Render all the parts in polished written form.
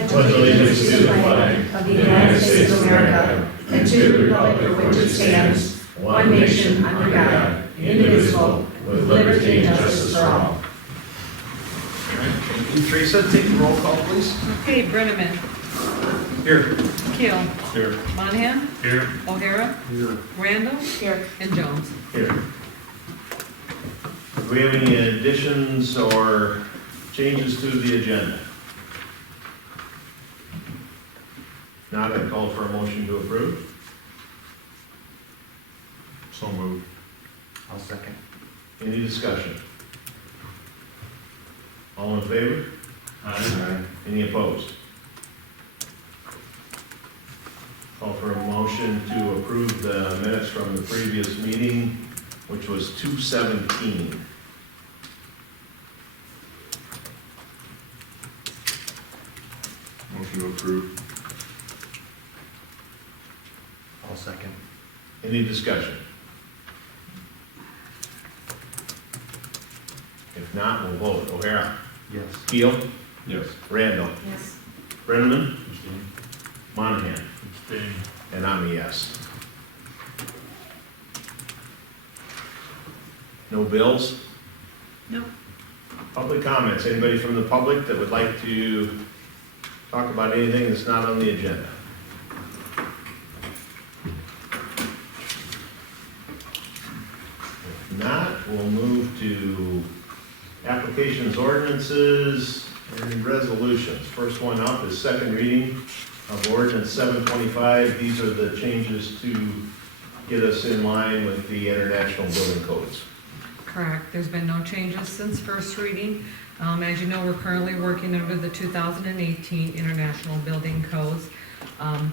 pledge allegiance to the flag of the United States of America and to the republic for which it stands, one nation under God, indivisible, with liberty and justice for all. Thank you, Teresa. Take the roll call, please. Okay, Brenneman, Here. Keel, Here. Monahan, Here. O'Hara, Here. Randall, and Jones. Here. Do we have any additions or changes to the agenda? Not, I call for a motion to approve. So moved. I'll second. Any discussion? All in favor? Aye. Any opposed? Call for a motion to approve the minutes from the previous meeting, which was 2/17. Motion to approve. I'll second. Any discussion? If not, we'll vote. O'Hara? Yes. Keel? Yes. Randall? Yes. Brenneman? Abstain. Monahan? Abstain. And I'm a yes. No bills? No. Public comments. Anybody from the public that would like to talk about anything that's not on the agenda? If not, we'll move to applications, ordinances, and resolutions. First one up is second reading of ordinance 725. These are the changes to get us in line with the international building codes. Correct. There's been no changes since first reading. As you know, we're currently working under the 2018 International Building Codes.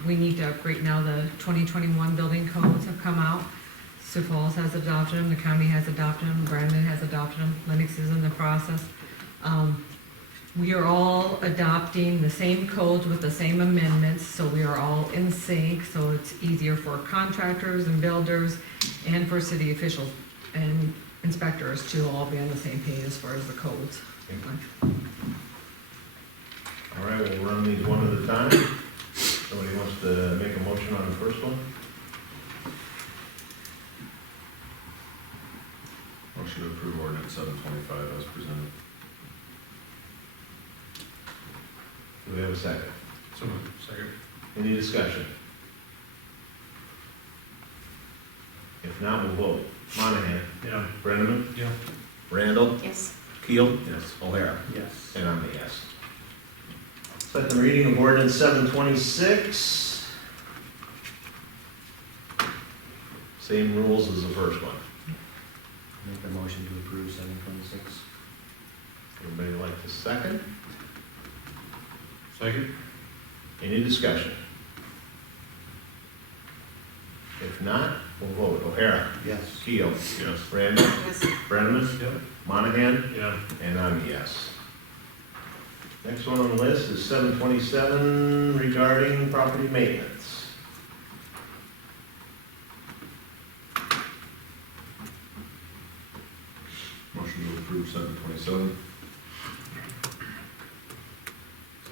We need to upgrade now. The 2021 building codes have come out. Sioux Falls has adopted them, the county has adopted them, Brandon has adopted them, Lennox is in the process. We are all adopting the same codes with the same amendments, so we are all in sync, so it's easier for contractors and builders and for city officials and inspectors to all be on the same page as far as the codes. All right, we'll run these one at a time. Somebody wants to make a motion on the first one? Motion to approve ordinance 725 as presented. Do we have a second? So moved. Second. Any discussion? If not, we'll vote. Monahan? Yeah. Brenneman? Yeah. Randall? Yes. Keel? Yes. O'Hara? Yes. And I'm a yes. Second reading of ordinance 726. Same rules as the first one. Make the motion to approve 726. Everybody like the second? Second. Any discussion? If not, we'll vote. O'Hara? Yes. Keel? Yes. Randall? Yes. Brenneman? Yep. Monahan? Yeah. And I'm a yes. Next one on the list is 727 regarding property maintenance. Motion to approve 727.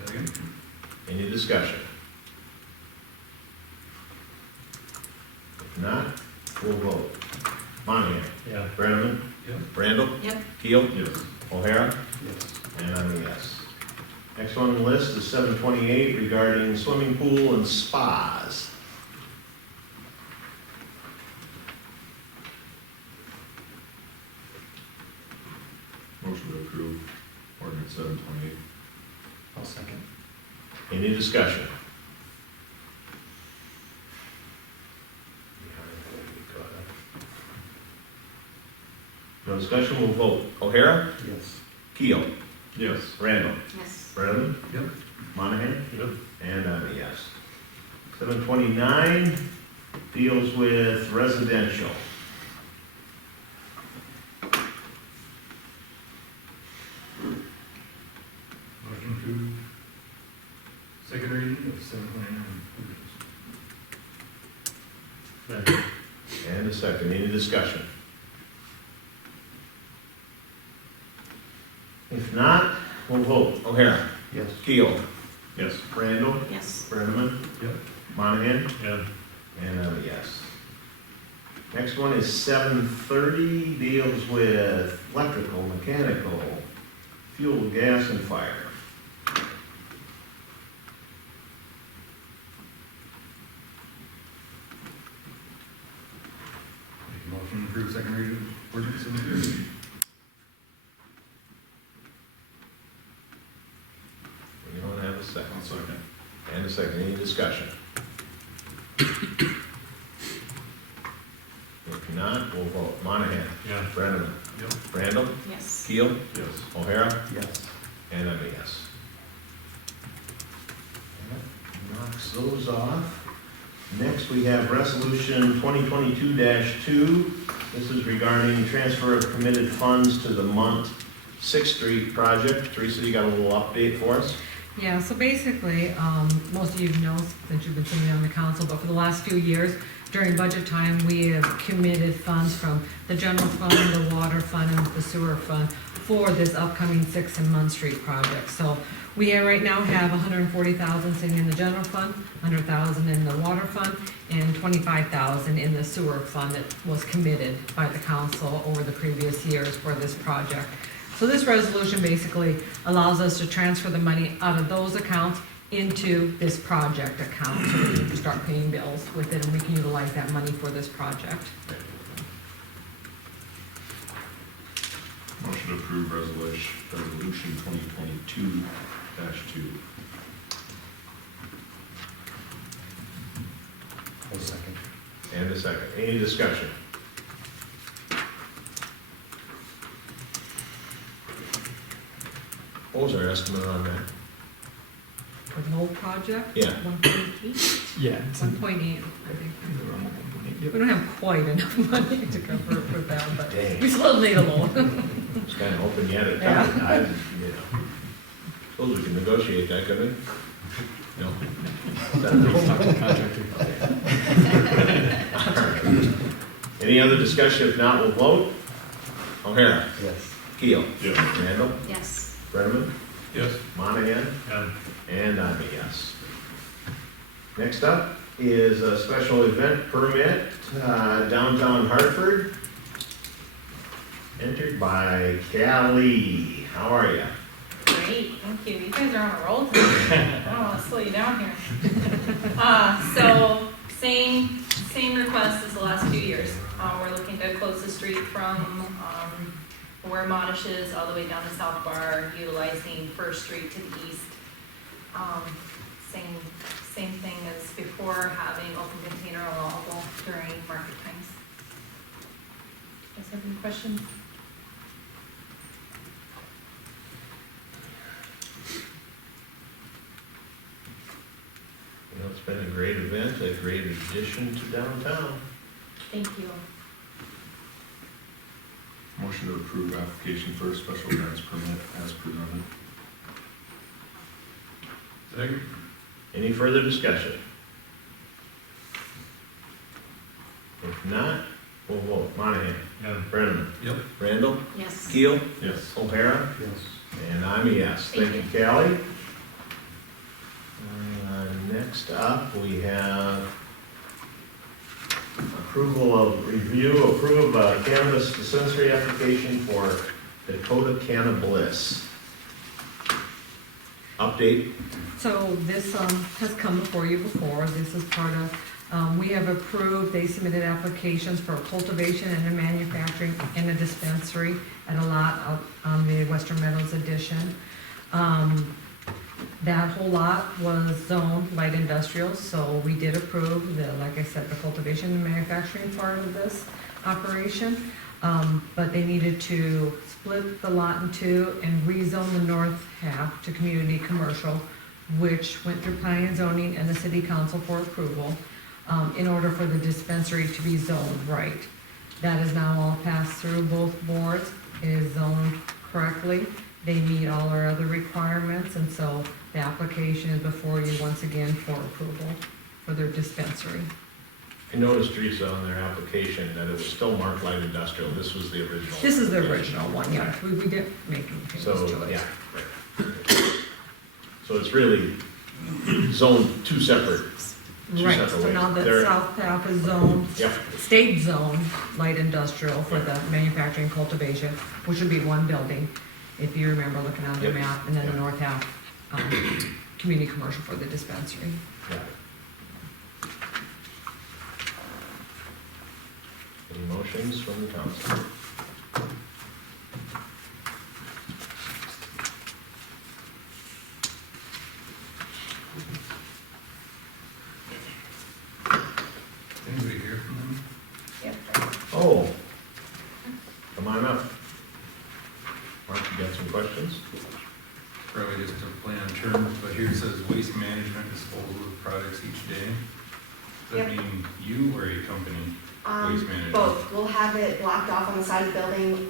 Second. Any discussion? If not, we'll vote. Monahan? Yeah. Brenneman? Yep. Randall? Yep. Keel? Yes. O'Hara? Yes. And I'm a yes. Next one on the list is 728 regarding swimming pool and spas. Motion to approve ordinance 728. I'll second. Any discussion? No discussion, we'll vote. O'Hara? Yes. Keel? Yes. Randall? Yes. Brenneman? Yep. Monahan? Yep. And I'm a yes. 729 deals with residential. Motion to second reading of 729. And a second. Any discussion? If not, we'll vote. O'Hara? Yes. Keel? Yes. Randall, Yes. Brenneman, Yep. Monahan, Yeah. and I'm a yes. Next one is 7:30, deals with electrical, mechanical, fuel, gas, and fire. Make a motion to approve second reading of ordinance 7:30. We don't have a second. I'll second. And a second, any discussion? If not, we'll vote. Monahan, Yeah. Brenneman, Yep. Randall, Yes. Keel, Yes. O'Hara, Yes. and I'm a yes. That knocks those off. Next, we have Resolution 2022-2. This is regarding transfer of committed funds to the Mont 6th Street project. Teresa, you got a little update for us? Yeah, so basically, most of you know, since you've been sitting on the council, but for the last few years, during budget time, we have committed funds from the general fund, the water fund, and the sewer fund for this upcoming 6th and Munn Street project. So we right now have 140,000 sitting in the general fund, 100,000 in the water fund, and 25,000 in the sewer fund that was committed by the council over the previous years for this project. So this resolution basically allows us to transfer the money out of those accounts into this project account, so we can start paying bills with it, and we can utilize that money for this project. Motion to approve resolution 2022-2. I'll second. And a second, any discussion? What was our estimate on that? For the whole project? Yeah. 1.8? Yeah. 1.8, I think. We don't have quite enough money to cover for that, but Dang. we still need a loan. It's kind of hoping you had it covered. I, you know, suppose we can negotiate that, couldn't we? No. Talk to the contractor. Any other discussion? If not, we'll vote. O'Hara, Yes. Keel, Yes. Randall, Yes. Brenneman, Yes. Monahan, Yeah. and I'm a yes. Next up is a special event permit, downtown Hartford, entered by Callie. How are you? Great, thank you. You guys are on a roll today. I don't want to slow you down here. So same request as the last 2 years. We're looking to close the street from where Modish is all the way down to South Bar, utilizing First Street to the east. Same thing as before, having open container allowable during market times. Guys have any questions? You know, it's been a great event, a great addition to downtown. Thank you. Motion to approve application for a special events permit as presented. Second. Any further discussion? If not, we'll vote. Monahan, Yeah. Brenneman, Yep. Randall, Yes. Keel, Yes. O'Hara, Yes. and I'm a yes. Thank you, Thank Callie. Next up, we have approve cannabis dispensary application for Dakota Cannabis. Update? So this has come before you before. This is part of, we have approved, they submitted applications for cultivation and a manufacturing and a dispensary at a lot out on the Western Meadows addition. That whole lot was zoned light industrial, so we did approve the, like I said, the cultivation and manufacturing part of this operation. But they needed to split the lot in two and rezone the north half to community commercial, which went through planning and zoning and the city council for approval, in order for the dispensary to be zoned right. That is now all passed through both boards. It is zoned correctly. They meet all our other requirements, and so the application is before you once again for approval for their dispensary. I noticed, Teresa, on their application that it was still marked light industrial. This was the original. This is the original one, yeah. We didn't make any changes So, to it. yeah. Right. So it's really zoned two separate. Right, separate so ways. now the There- south path is zoned, Yep, state zone, light industrial for the manufacturing cultivation, which would be one building, if you remember looking on the Yep. map, and then the Yep. north half, community commercial for the dispensary. yeah. Any motions from the council? Anybody here from them? Yep. Oh, come on up. Mark, you got some questions? Probably just a play on terms, but here it says waste management disposal of products each day. Does that Yep. mean you or a company? Waste management. Both. We'll have it blocked off on the side of the building,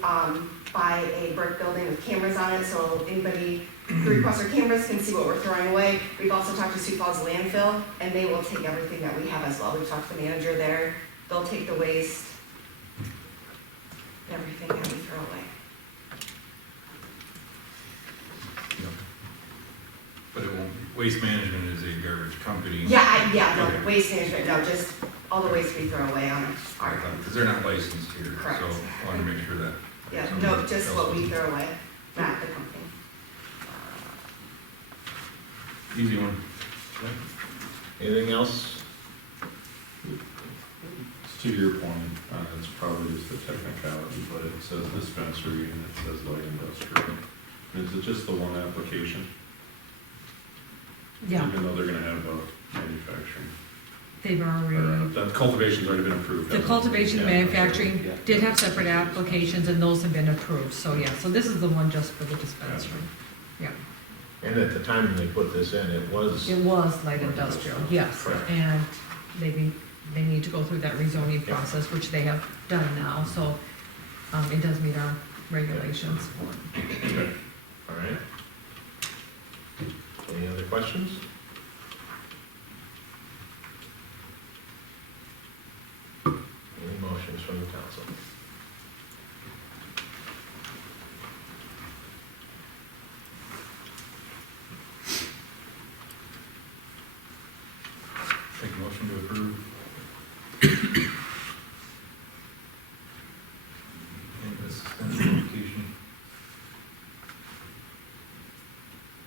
by a brick building with cameras on it, so anybody who requests our cameras can see what we're throwing away. We've also talked to Sioux Falls landfill, and they will take everything that we have as well. We've talked to the manager there. They'll take the waste, everything that we throw away. But it won't, waste management is a garbage company. No, Okay. waste management, no, just all the waste we throw away on our, Because they're not licensed here, Correct. so I want to make sure that. yeah, somebody no, just else what we is- throw away, not the company. Easy one. Anything else? To your point, it's probably just a technicality, but it says dispensary and it says light industrial. Is it just the one application? Yeah, Even though they're gonna have a manufacturing, they've or already, the cultivation's already been approved. the cultivation, Yeah. manufacturing Yeah. did have separate applications, and those have been approved, so yeah, so this is the one just for the dispensary. Yeah, And at the time when they put this in, it was, it was light industrial, yes, Correct. and they need to go through that rezoning Yeah. process, which they have done now, so, it does meet our regulations. okay, all right. Any other questions? Any motions from the council? Make a motion to approve. Cannabis application.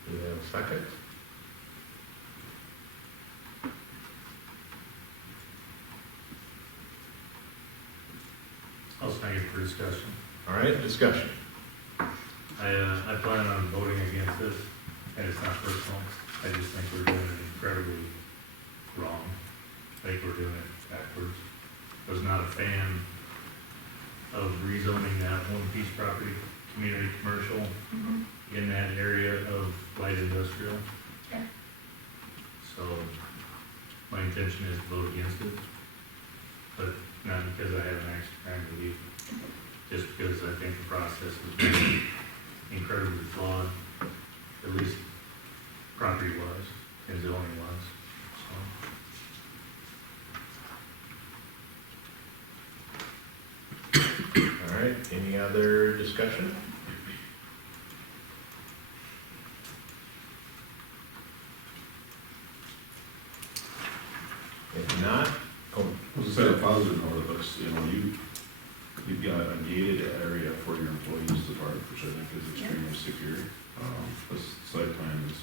Do we have a second? I'll second for discussion. All right, discussion. I plan on voting against this, and it's not personal. I just think we're doing it incredibly wrong. I think we're doing it backwards. Was not a fan of rezoning that one piece property, community commercial, in that area of light industrial. Yeah. So my intention is to vote against it, but not because I have an extra time to leave, just because I think the process has been incredibly flawed, at least property-wise and zoning-wise, so. All right, any other discussion? If not, oh, I was gonna say a positive note, it looks, you've got a gated area for your employees to park, which I think is extremely secure. This site plan is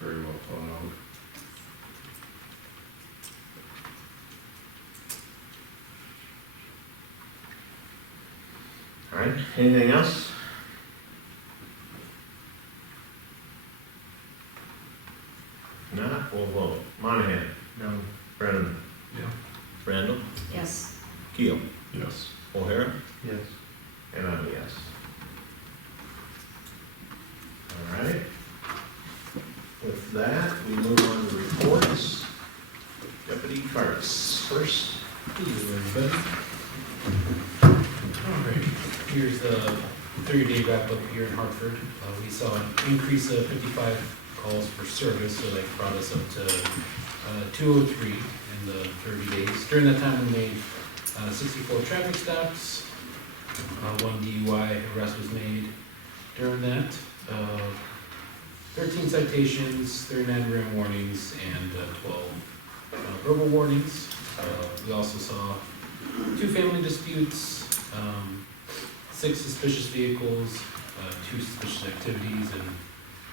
very well thought out. all right, anything else? If not, we'll vote. Monahan? No. Brennan? Yeah. Randall? Yes. Keel? Yes. O'Hara? Yes. And I'm a yes. All right. With that, we move on to reports. Deputy Carts, first. Hello, everybody. All right, here's the 30-day wrap-up here in Hartford. We saw an increase of 55 calls for service, so that brought us up to 203 in the 30 days. During that time, we made 64 traffic stops. One DUI arrest was made during that. 13 citations, 39 written warnings, and 12 verbal warnings. We also saw 2 family disputes, 6 suspicious vehicles, 2 suspicious activities, and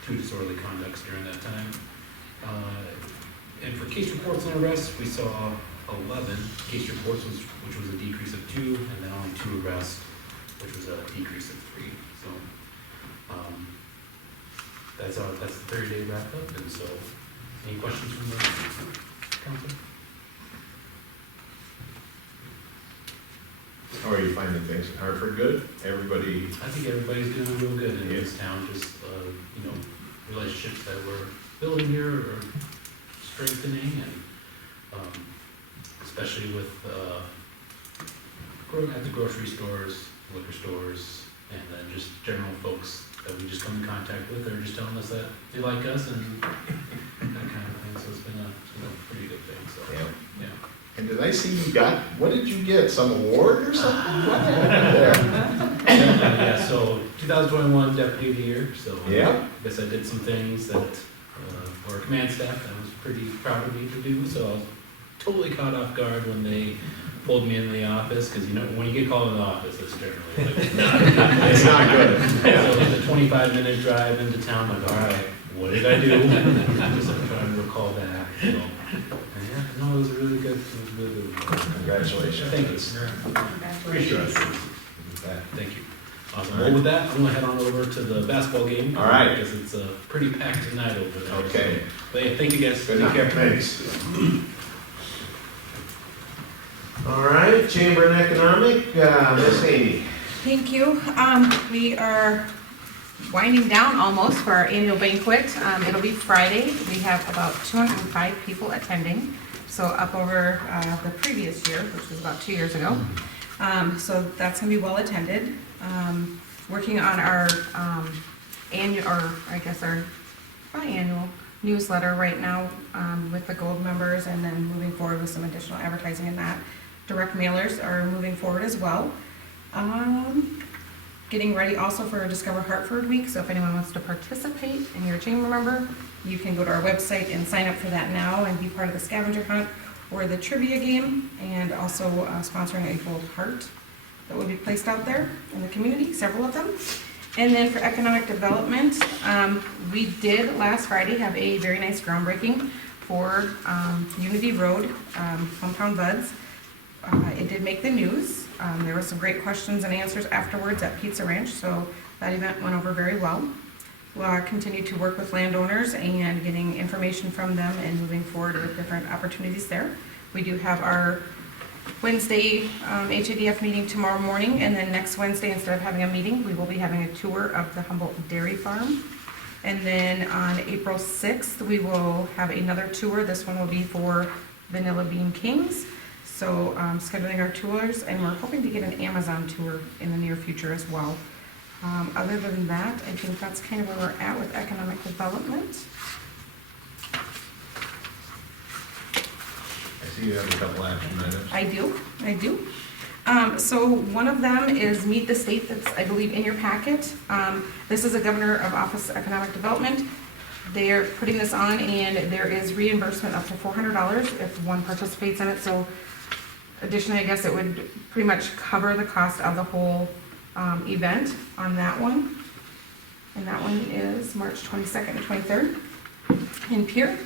2 disorderly conducts during that time. And for case reports and arrests, we saw 11 case reports, which was a decrease of 2, and then only 2 arrests, which was a decrease of 3. So that's the 30-day wrap up. And so, any questions from the council? How are you finding things in Hartford? Good? Everybody? I think everybody's doing real good in this town. Just relationships that we're building here are strengthening, and especially with at the grocery stores, liquor stores, and then just general folks that we just come in contact with. They're just telling us that they like us and that kind of thing. So it's been a pretty good thing. So yeah. And did I see you what did you get, some award or something? What happened there? Yeah, so 2021 Deputy of the Year. So Yeah. I guess I did some things that our command staff that was pretty proud of me to do. So I was totally caught off guard when they pulled me in the office, because when you get called in the office, it's generally It's not good. So like the 25-minute drive into town, like, all right, what did I do? I'm just trying to recall back. So, and yeah, no, it was really good. It was really good. Congratulations. Thank you. Appreciate it. Thank you. Awesome. All Well, with that, I'm gonna head on over to the basketball game. All right. Because it's a pretty packed tonight over there. Okay. So, but yeah, thank you guys. Good Take night. care. Thanks. All right, Chamber and Economic, Miss Amy. Thank you. We are winding down almost for our annual banquet. It'll be Friday. We have about 205 people attending, so up over the previous year, which was about 2 years ago. So that's gonna be well attended. Working on our annual, or I guess our biannual newsletter right now with the gold members, and then moving forward with some additional advertising in that. Direct mailers are moving forward as well. Getting ready also for Discover Hartford Week, so if anyone wants to participate and you're a chamber member, you can go to our website and sign up for that now and be part of the scavenger hunt or the trivia game, and also sponsoring a gold heart that will be placed out there in the community, several of them. And then for economic development, we did last Friday have a very nice groundbreaking for Unity Road, Hometown Buds. It did make the news. There were some great questions and answers afterwards at Pizza Ranch, so that event went over very well. We'll continue to work with landowners and getting information from them and moving forward with different opportunities there. We do have our Wednesday HADF meeting tomorrow morning, and then next Wednesday, instead of having a meeting, we will be having a tour of the Humboldt Dairy Farm. And then on April 6th, we will have another tour. This one will be for Vanilla Bean Kings. So scheduling our tours, and we're hoping to get an Amazon tour in the near future as well. Other than that, I think that's kind of where we're at with economic development. I see you have a couple action items. I do. So one of them is Meet the State, that's, I believe, in your packet. This is a Governor of Office of Economic Development. They're putting this on, and there is reimbursement up to $400 if one participates in it. So additionally, I guess it would pretty much cover the cost of the whole event on that one. And that one is March 22nd and 23rd in Pierre.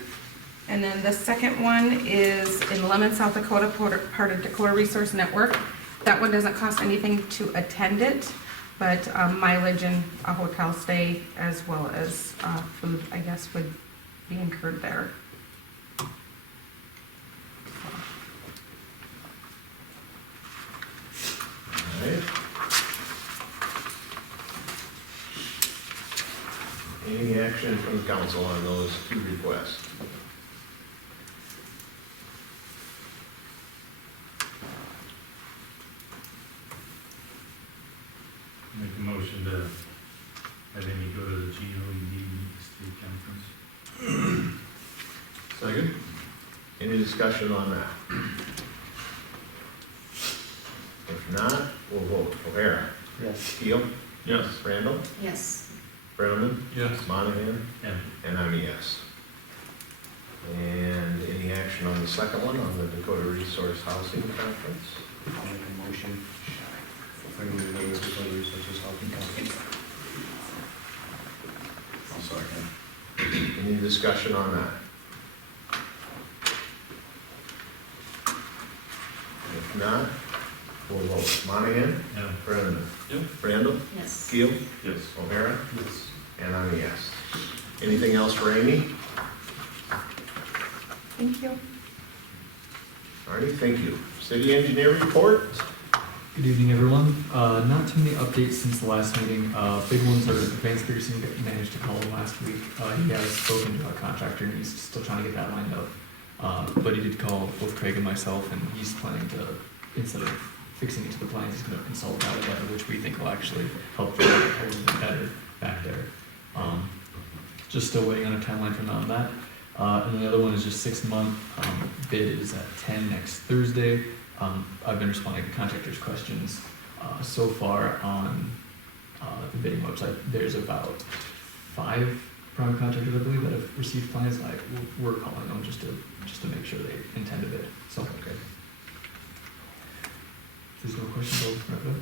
And then the second one is in Lemon, South Dakota, part of Dakota Resource Network. That one doesn't cost anything to attend it, but mileage and a hotel stay as well as food, I guess, would be incurred there. All right. Any action from the council on those 2 requests? Make a motion to have Amy go to the GOED state conference. Second? Any discussion on that? If not, we'll vote. O'Hara? Yes. Keel? Yes. Randall? Yes. Brenneman? Yes. Monahan? Yeah. And I'm a yes. And any action on the second one, on the Dakota Resource Housing Conference? I'll make a motion for the Dakota Resources Housing Conference. I'll second. Any discussion on that? If not, we'll vote. Monahan? Yeah. Brenneman? Yep. Randall? Yes. Keel? Yes. O'Hara? Yes. And I'm a yes. Anything else for Amy? Thank you. Alrighty, thank you. City engineer report? Good evening, everyone. Not too many updates since the last meeting. Big ones are Vance Peterson managed to call him last week. He has spoken to a contractor and he's still trying to get that lined up. But he did call both Craig and myself, and he's planning to, instead of fixing it to the plans, he's going to install it out together, which we think will actually help the a little bit better back there. Just still waiting on a timeline from on that. And then the other one is just 6-month bid is at 10 next Thursday. I've been responding to contractors' questions. So far on the bidding website, there's about 5 private contractors, I believe, that have received plans. We're calling them just to make sure they intend to bid. So, okay. If there's no questions, I'll wrap it up.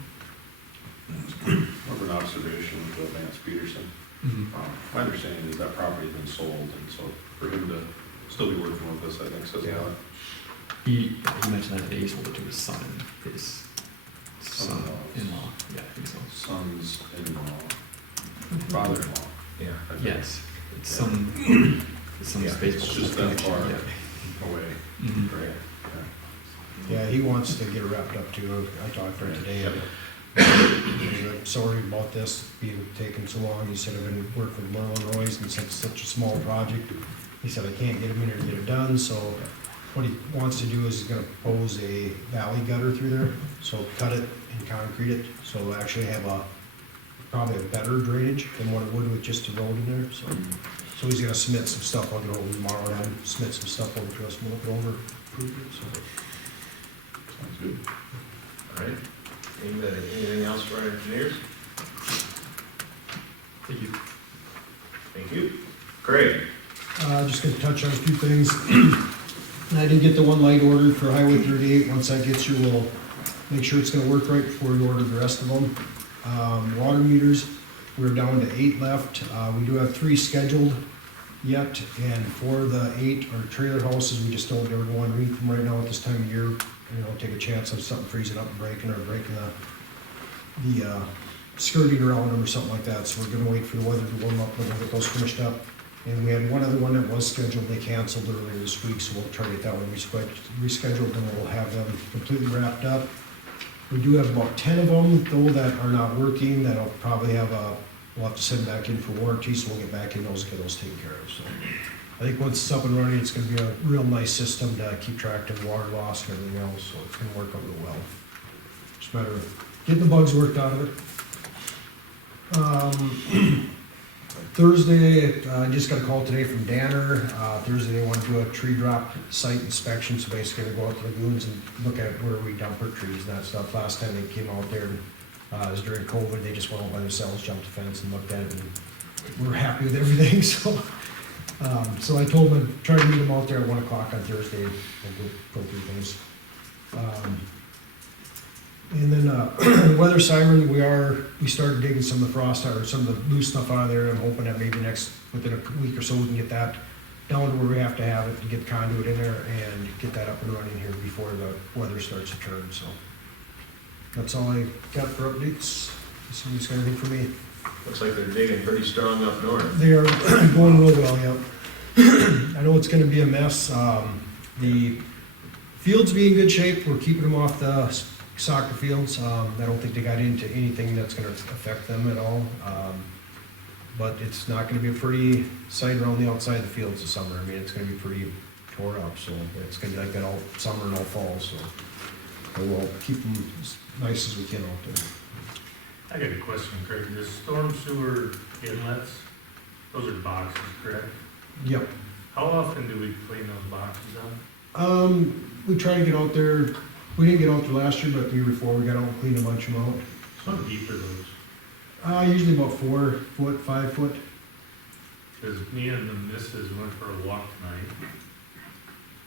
More of an observation with Vance Peterson. Mhm. My understanding is that property's been sold, and so for him to still be working with us, I think says a lot. He mentioned that he sold it to his son and his son-in-law. Yeah, I think so. Sons-in-law, father-in-law. Yeah. I think. Yes, it's some Yeah, space. It's just that far Yeah. away. Mhm. Right. Yeah, he wants to get it wrapped up too. I talked to him today. Yep. He's like, sorry about this being taking so long. He said, I've been working with Merlin Royce and it's such a small project. He said, I can't get him in here to get it done, so what he wants to do is he's gonna propose a valley gutter through there. So cut it and concrete it, so it'll actually have probably a better drainage than what it would with just a road in there, so. So he's gonna submit some stuff, I'll get over tomorrow and submit some stuff over to us, we'll look it over, approve it, so. Sounds good. Alright. Anything else for our engineers? Thank you. Thank you. Craig? Just gonna touch on a few things. I did get the one light ordered for Highway 38. Once that gets here, we'll make sure it's gonna work right before we order the rest of them. Water meters, we're down to 8 left. We do have 3 scheduled yet, and for the 8 are trailer houses. We just don't ever want to read them right now at this time of year. You know, take a chance of something freezing up and breaking, or breaking the skirting around them or something like that. So we're gonna wait for the weather to warm up and we'll get those finished up. And we had one other one that was scheduled, they canceled earlier this week, so we'll try to get that one rescheduled, and we'll have them completely wrapped up. We do have about 10 of them, though, that are not working, that'll probably we'll have to send back in for warranty, so we'll get back in those, get those taken care of, so. I think once it's up and running, it's gonna be a real nice system to keep track of water loss and everything else, so it's gonna work out real well. Just a matter of getting the bugs worked out of it. Thursday, I just got a call today from Danner. Thursday, they want to do a tree drop site inspection, so basically they go out to the lagoons and look at where we dump our trees and that stuff. Last time they came out there, it was during COVID, they just went out by themselves, jumped the fence and looked at it, and we're happy with everything, so. So I told them, try to meet them out there at 1 o'clock on Thursday, and go through things. And then, weather siren, we started digging some of the frost out, or some of the loose stuff out of there. I'm hoping that maybe within a week or so, we can get that down to where we have to have it, and get the conduit in there, and get that up and running here before the weather starts to turn, so. That's all I got for updates. Somebody's got anything for me? Looks like they're digging pretty strong up north. They are going real well, yep. I know it's gonna be a mess. The fields be in good shape. We're keeping them off the soccer fields. I don't think they got into anything that's gonna affect them at all. But it's not gonna be a pretty sight around the outside of the fields this summer. I mean, it's gonna be pretty tore up, so it's gonna be like that all summer and all fall, so. We'll keep them as nice as we can out there. I got a question, Craig. The storm sewer inlets, those are boxes, correct? Yep. How often do we clean those boxes out? We try to get out there. We didn't get out there last year, but the year before we got out and cleaned a bunch of them out. How deep are those? Usually about 4 foot, 5 foot. Cause me and the missus went for a walk tonight.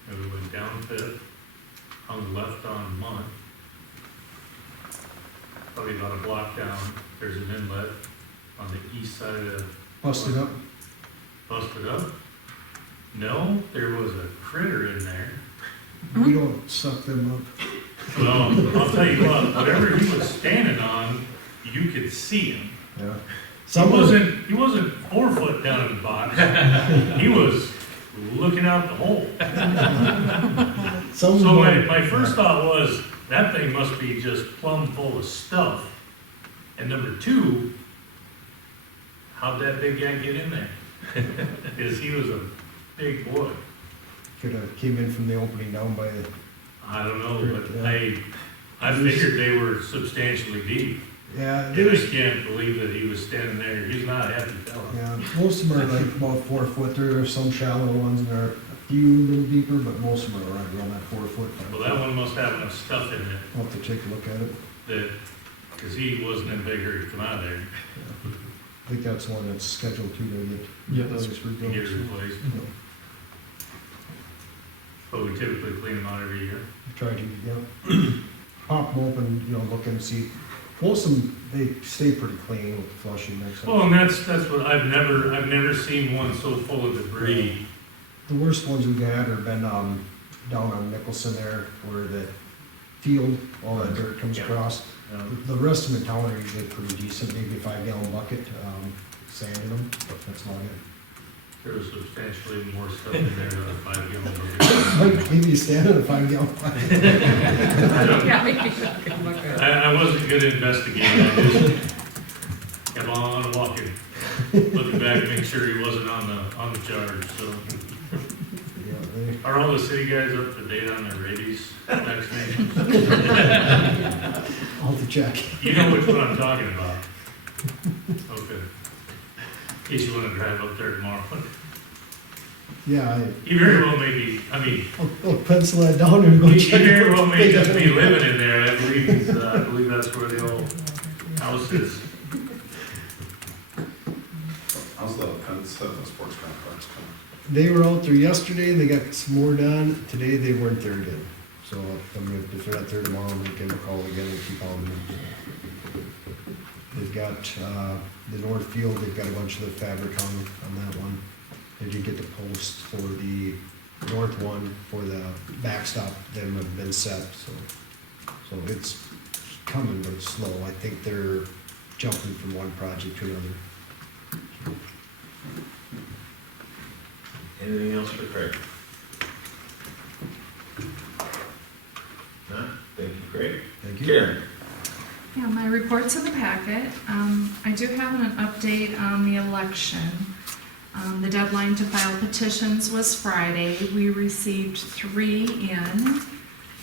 And we went down Fifth, hung left on Month. Probably about a block down, there's an inlet on the east side of, Busted up. busted up. No, there was a critter in there. We don't suck them up. Well, I'll tell you what, whatever he was standing on, you could see him. Yeah. He wasn't 4 foot down in the box. He was looking out the hole. Some So my first thought was, that thing must be just plumb full of stuff. And number two, how'd that big guy get in there? Because he was a big boy. could have came in from the opening down by the. I don't know, but Yeah. I figured they were substantially deep. Yeah, And there's, I can't believe that he was standing there. He's not a happy fellow. yeah, most of them are like about 4 foot. There are some shallow ones and there are a few a little deeper, but most of them are right around that 4 foot. 5 Well, foot. that one must have enough stuff in it I'll have to take a look at it. that, because he wasn't in a big hurry to come out of there I think that's the one that's scheduled to get. Yeah, that's to get it replaced. But we typically clean them out every year. Try to, yeah. Pop them open, look and see. Most of them, they stay pretty clean with the flushing mix. Well, and that's what I've never seen one so full of debris. The worst ones we've had have been, down on Nicholson there, where the field, all that dirt comes Yeah. across. The rest of them in town are usually pretty decent, maybe a 5-gallon bucket, sand in them, but that's about it. There was substantially more stuff in there than a 5-gallon bucket. Maybe you stand in a 5-gallon bucket. Yeah, maybe not gonna look good. I wasn't good at investigating, I just kept on walking, looking back to make sure he wasn't on the charge, so. Yeah, Are all the city guys up to date on their rabies vaccinations? I'll have to check. You know which one I'm talking about? Okay. In case you wanna drive up there tomorrow. Yeah, You very well may be, I'll pencil that down and go you check. very well may it. just be living in there, I believe that's where the old house is. How's the sports complex coming? They were out there yesterday, they got some more done, today they weren't there again. So I'm gonna, if they're not there tomorrow, I'm gonna give them a call again and keep on them. They've got, the north field, they've got a bunch of the fabric on that one. They did get the post for the north one, for the backstop, them have been set, so it's coming, but it's slow. I think they're jumping from one project to another. Anything else for Craig? No? Thank you, Craig. Thank you. Karen? Yeah, my report's in the packet. I do have an update on the election. The deadline to file petitions was Friday. We received 3 in.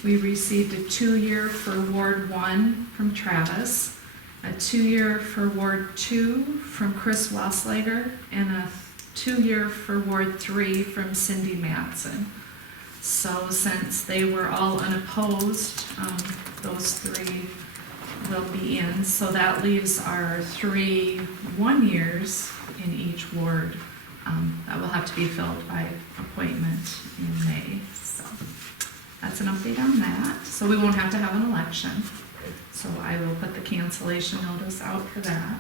We received a 2-year for Ward 1 from Travis, a 2-year for Ward 2 from Chris Wasslager, and a 2-year for Ward 3 from Cindy Matson. So since they were all unopposed, those 3 will be in. So that leaves our 3 1-years in each ward. That will have to be filled by appointment in May. So that's an update on that. So we won't have to have an election. So I will put the cancellation notice out for that.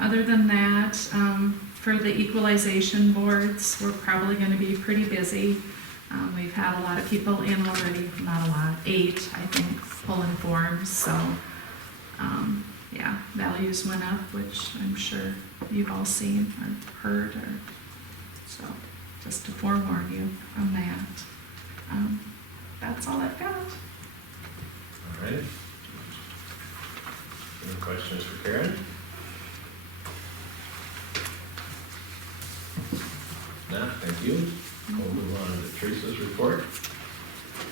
Other than that, for the equalization boards, we're probably going to be pretty busy. We've had a lot of people in already, not a lot, 8, I think, pulling forms. So, yeah, values went up, which I'm sure you've all seen or heard. So, just to forewarn you on that. That's all I've got. All right. Any questions for Karen? No, thank you. We'll move on to Teresa's report.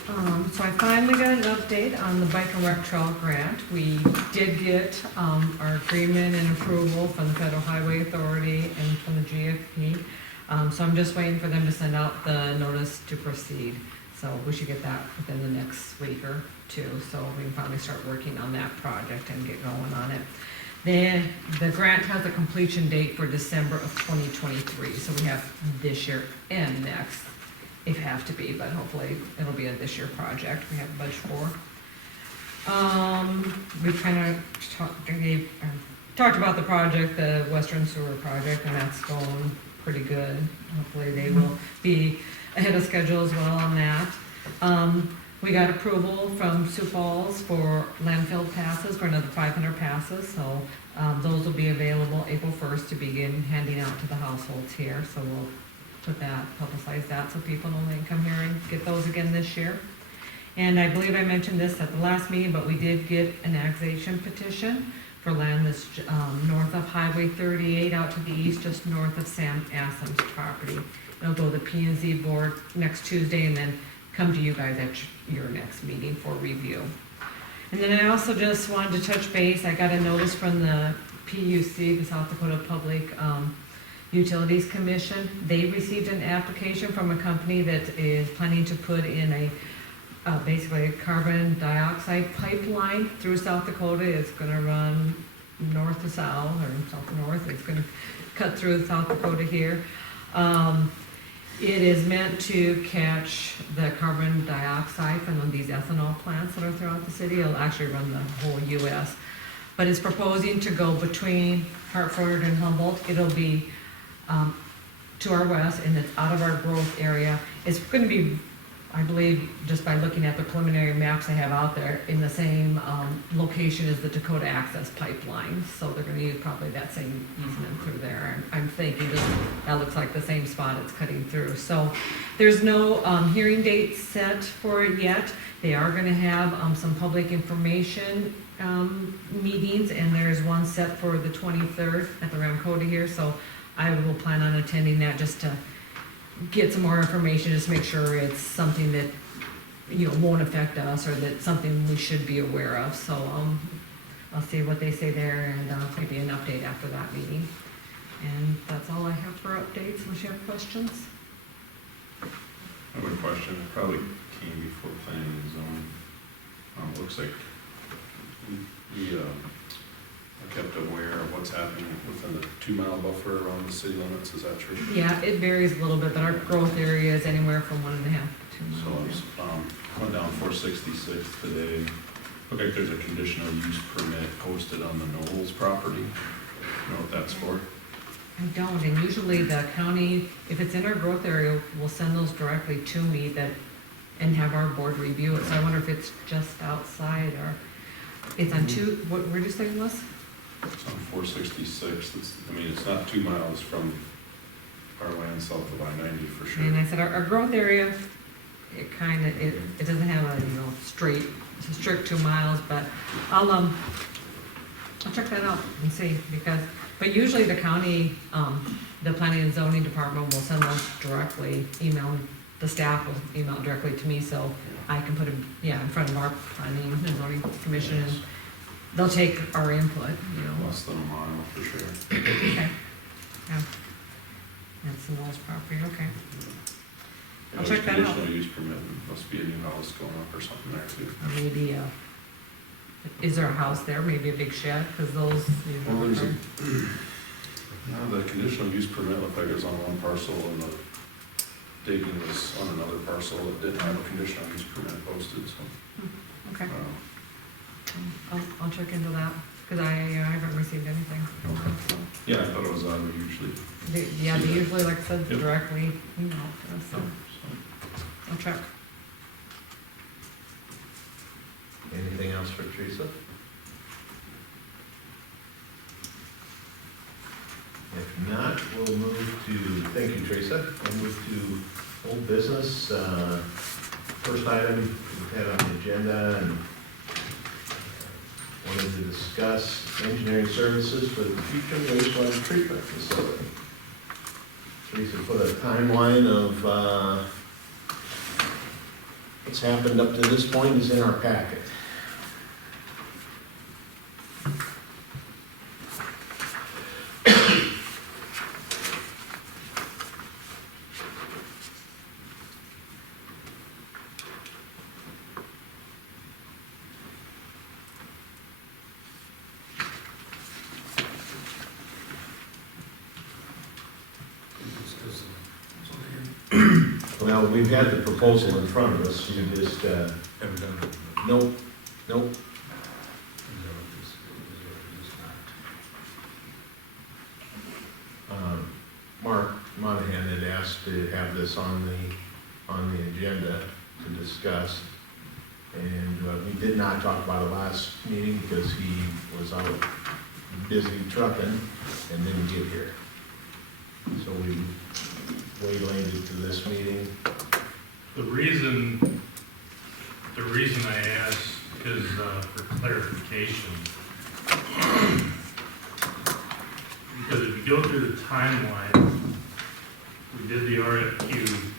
So I finally got an update on the Bike and Rec Trail grant. We did get our agreement and approval from the Federal Highway Authority and from the GFP. So I'm just waiting for them to send out the notice to proceed. So we should get that within the next week or 2, so we can finally start working on that project and get going on it. The grant has a completion date for December of 2023, so we have this year and next, if have to be, but hopefully it'll be a this year project we have a budget for. We kind of talked about the project, the Western Sewer project, and that's going pretty good. Hopefully they will be ahead of schedule as well on that. We got approval from Sioux Falls for landfill passes, for another 500 passes, so those will be available April 1st to begin handing out to the households here, so we'll put that, publicize that, so people know they can come here and get those again this year. And I believe I mentioned this at the last meeting, but we did get an annexation petition for land that's north of Highway 38 out to the east, just north of Sam Assam's property. It'll go to the P&Z board next Tuesday and then come to you guys at your next meeting for review. And then I also just wanted to touch base. I got a notice from the PUC, the South Dakota Public Utilities Commission. They received an application from a company that is planning to put in basically a carbon dioxide pipeline through South Dakota. It's gonna run north to south, or south to north. It's gonna cut through South Dakota here. It is meant to catch the carbon dioxide from these ethanol plants that are throughout the city. It'll actually run the whole US. But it's proposing to go between Hartford and Humboldt. It'll be to our west, and it's out of our growth area. It's gonna be, I believe, just by looking at the preliminary maps I have out there, in the same location as the Dakota Access Pipeline. So they're gonna use probably that same easement through there. I'm thinking that looks like the same spot it's cutting through. So there's no hearing date set for it yet. They are gonna have some public information meetings, and there's one set for the 23rd at the Ramcota here. So I will plan on attending that just to get some more information, just make sure it's something that, won't affect us, or that something we should be aware of. So I'll see what they say there, and I'll give you an update after that meeting. And that's all I have for updates, unless you have questions. I have a question, it probably came before planning and zoning. Looks like we kept aware of what's happening within the 2-mile buffer around the city limits, is that true? Yeah, it varies a little bit, but our growth area is anywhere from 1.5 to 2 So I miles. went down 466 today, looked like there's a conditional use permit posted on the Knowles property, you know what that's for? I don't, and usually the county, if it's in our growth area, will send those directly to me and have our board review it. So I wonder if it's just outside, or it's on where'd you say it was? It's on 466, it's not 2 miles from our land south of I-90 for sure. And I said, our growth area, it doesn't have a, it's a strict 2 miles, but I'll check that out and see, but usually the county, the planning and zoning department will send those directly, the staff will email directly to me, so I can put them, in front of our planning and zoning commission, and they'll take our input, Less than a mile for sure. Okay, yeah. That's the Knowles property, okay. I'll check that out. Conditional use permit, must be a new house going up or something there too. Or maybe, is there a house there, maybe a big shed, because those. Well, there's the conditional use permit looked like it was on one parcel, and the digging was on another parcel that didn't have a conditional use permit posted, so. Okay, I'll check into that, because I haven't received anything. So. Yeah, I thought it was odd, we usually. They usually, like I said, Yep. directly email to us, so I'll check. Anything else for Teresa? If not, we'll move to, thank you, Teresa. We'll move to old business. First item we had on the agenda, and wanted to discuss engineering services for the future wastewater treatment facility. Teresa put a timeline of what's happened up to this point is in our packet. Well, we've had the proposal in front of us, you just, Haven't done it. nope, nope. Is that what this is, or is this not? Mark Monahan had asked to have this on the agenda to discuss. And we did not talk about it last meeting because he was out busy trucking and didn't get here. So we waylaid it to this meeting. The reason I asked is for clarification. Because if you go through the timeline, we did the RFQ.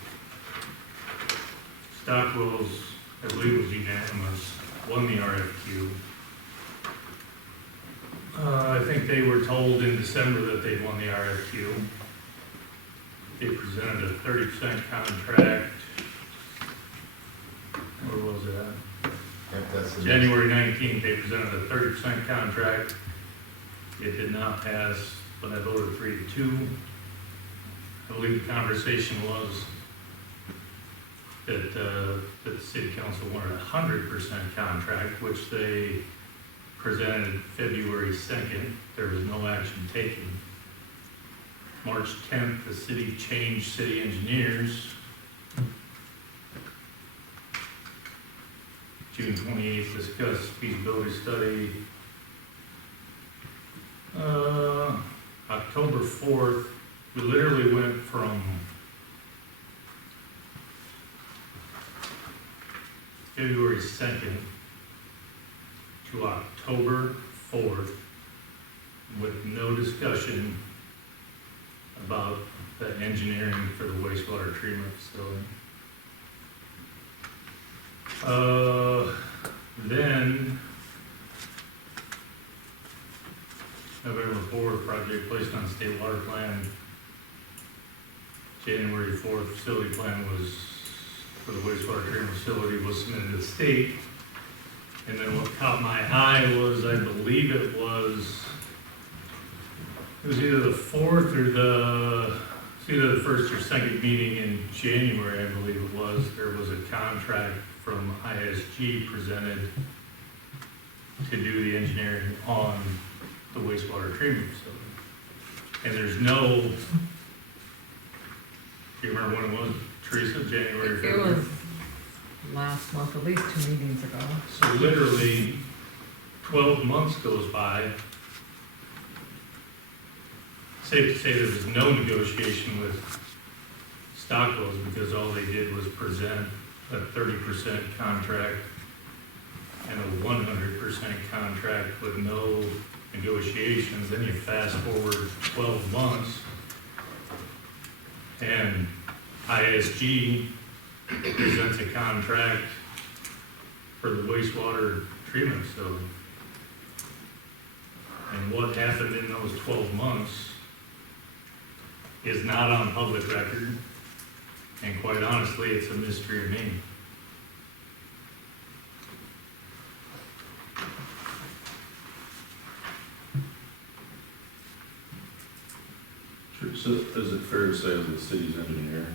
Stockwell's, I believe, was unanimous, won the RFQ. I think they were told in December that they'd won the RFQ. They presented a 30% contract. Where was it at? Yep, that's the January 19th, they presented a 30% contract. It did not pass, but I voted 3-2. I believe the conversation was that the city council wanted a 100% contract, which they presented February 2nd. There was no action taken. March 10th, the city changed city engineers. June 28th, discussed feasibility study. October 4th, we literally went from February 2nd to October 4th with no discussion about the engineering for the wastewater treatment facility. Then November 4th, project placed on state water plan. January 4th, facility plan was for the wastewater treatment facility was submitted to the state. And then what caught my eye was, I believe it was either the 4th or either the first or second meeting in January, I believe it was. There was a contract from ISG presented to do the engineering on the wastewater treatment facility. And there's no, do you remember when it was, Teresa, January, February? It was last month, at least 2 meetings ago. So literally 12 months goes by. Safe to say there was no negotiation with Stockwell's because all they did was present a 30% contract and a 100% contract with no negotiations. Then you fast forward 12 months and ISG presents a contract for the wastewater treatment facility. And what happened in those 12 months is not on public record, and quite honestly, it's a mystery to me. Sure. So is it fair to say as the city's engineer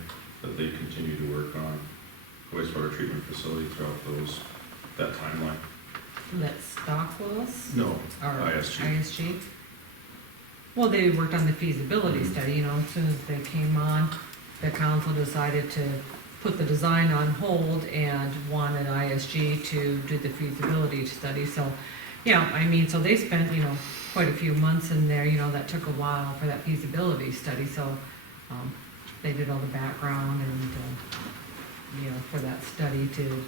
that they continue to work on wastewater treatment facility throughout that timeline? That Stockwell's? No, Or ISG. ISG? Well, they worked on the feasibility study, you know, as soon as they came on, the council decided to put the design on hold and wanted ISG to do the feasibility study, so, yeah, I mean, so they spent, you know, quite a few months in there, you know, that took a while for that feasibility study, so, they did all the background and, you know, for that study to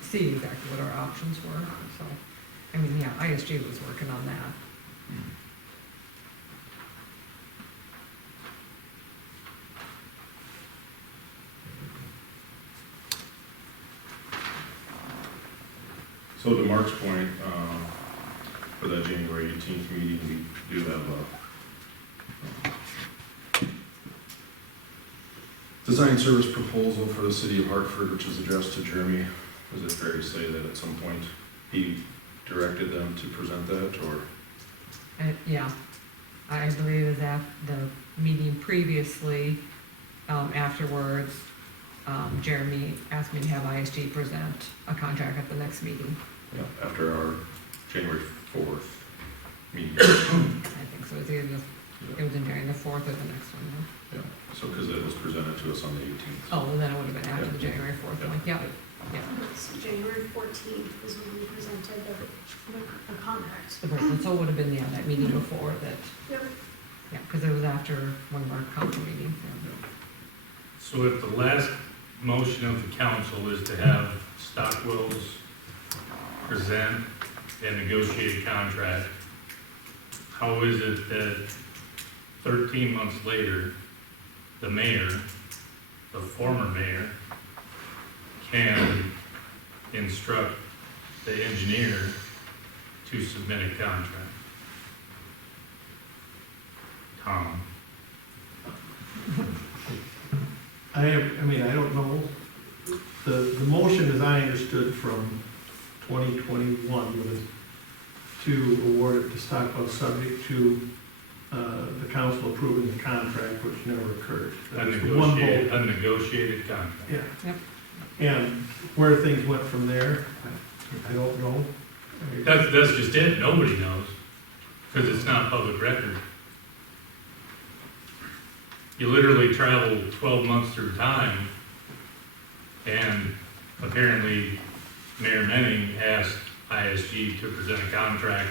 see exactly what our options were, so, I mean, yeah, ISG was working on that. So to Mark's point, for that January 18th meeting, we do have a design service proposal for the city of Hartford, which is addressed to Jeremy. Is it fair to say that at some point he directed them to present that, or? Yeah, I believe it was at the meeting previously, afterwards, Jeremy asked me to have ISG present a contract at the next meeting. Yeah, after our January 4th meeting. I think so, it's either it was in during the 4th or the next one, yeah. Yeah, so, because it was presented to us on the 18th. Oh, well, then it would have been after the Yeah. January 4th one, yeah, yeah. So January 14th is when we presented the contract. The first one, so it would have been, yeah, that meeting before that, Yep. yeah, because it was after one of our council meetings, yeah. So if the last motion of the council is to have Stockwell's present and negotiate a contract, how is it that 13 months later, the mayor, the former mayor, can instruct the engineer to submit a contract? Tom? I mean, I don't know. The motion, as I understood from 2021, was to award it to Stockwell, subject to the council approving the contract, which never occurred. A That was the one negotiated, vote. a negotiated contract. Yeah. Yep. And where things went from there, I don't know. That's just it, nobody knows, because it's not public record. You literally travel 12 months through time, and apparently Mayor Menning asked ISG to present a contract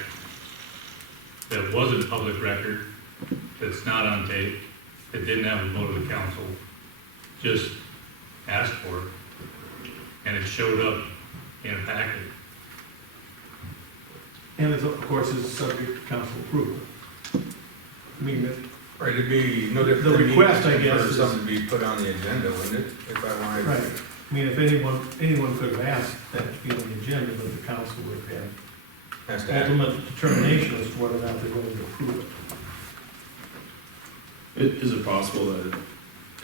that wasn't public record, that's not on tape, that didn't have a vote of the council, just asked for it, and it showed up in a packet. And it's, of course, is subject to council approval. I mean, Right, it'd be no different. The than me request, I asking guess, for is- something to be put on the agenda, wouldn't it? If I wanted. right. I mean, if anyone could have asked that to be on the agenda, but the council would have Has to had act. ultimate determination as to whether or not they're going to approve it. Is it possible that it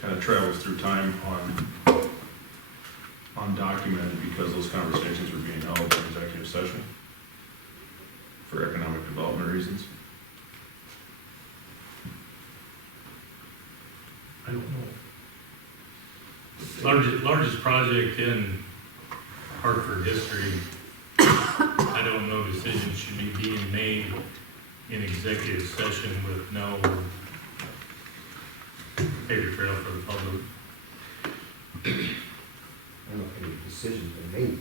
kind of travels through time undocumented because those conversations were being held in executive session for economic development reasons? I don't know. Largest project in Hartford history. I don't know decisions should be being made in executive session with no paper trail for the public. I don't know if any decision's been made.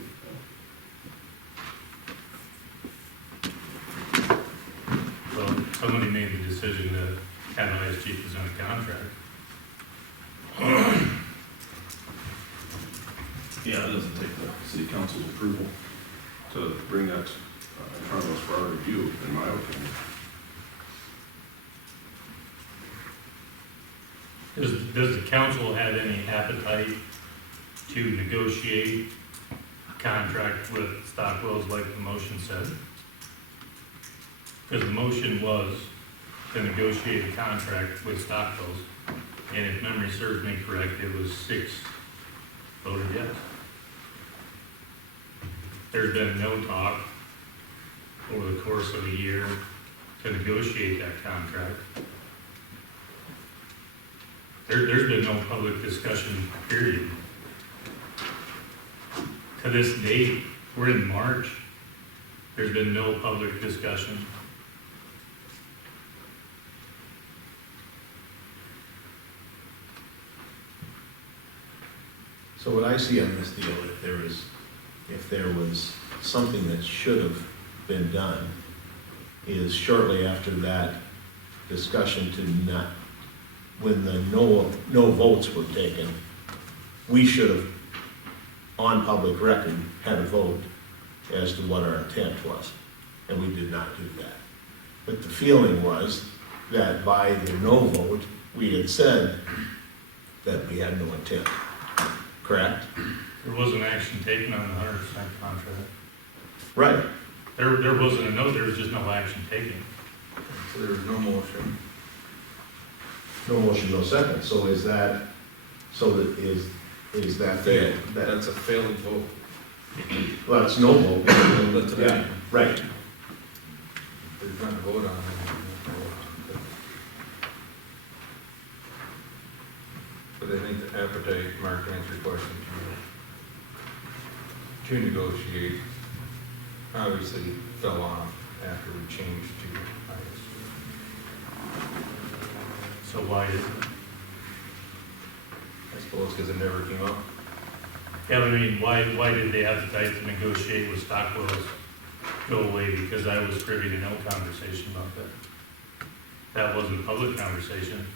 Well, somebody made the decision to have ISG present a contract. Yeah, it doesn't take the city council's approval to bring that in front of us for our review, in my opinion. Does the council have any appetite to negotiate a contract with Stockwell's like the motion said? Because the motion was to negotiate a contract with Stockwell's, and if memory serves me correct, it was 6 voted yes. There's been no talk over the course of a year to negotiate that contract. There's been no public discussion, period. To this date, we're in March, there's been no public discussion. So what I see on this deal, if there was something that should have been done, is shortly after that discussion to not, when the no votes were taken, we should have, on public record, had a vote as to what our intent was, and we did not do that. But the feeling was that by the no vote, we had said that we had no intent. Correct? There wasn't action taken on the 100% contract. Right. There wasn't a no, there was just no action taken. So there was no motion. No motion, no second. So is that, is that failed? That's a failed vote. Well, it's no vote. That's a- Yeah, right. There's not a vote on it. But But I think the appetite, Mark answered your question, to negotiate, obviously fell off after we changed to ISG. So why is it? I suppose because it never came up. Yeah, but I mean, why did the appetite to negotiate with Stockwell's go away? Because I was privy to no conversation about that. That wasn't a public conversation.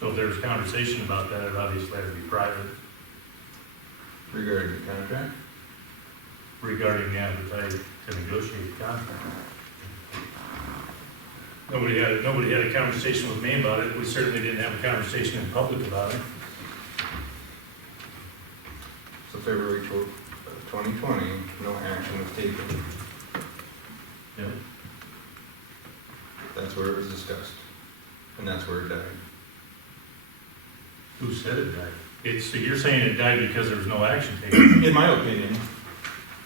So if there was conversation about that, it obviously had to be private. Regarding the contract? Regarding the appetite to negotiate the contract. Nobody had a conversation with me about it. We certainly didn't have a conversation in public about it. So February 2020, no action was taken. Yeah. That's where it was discussed. And that's where it died. Who said it died? So you're saying it died because there was no action taken? In my opinion,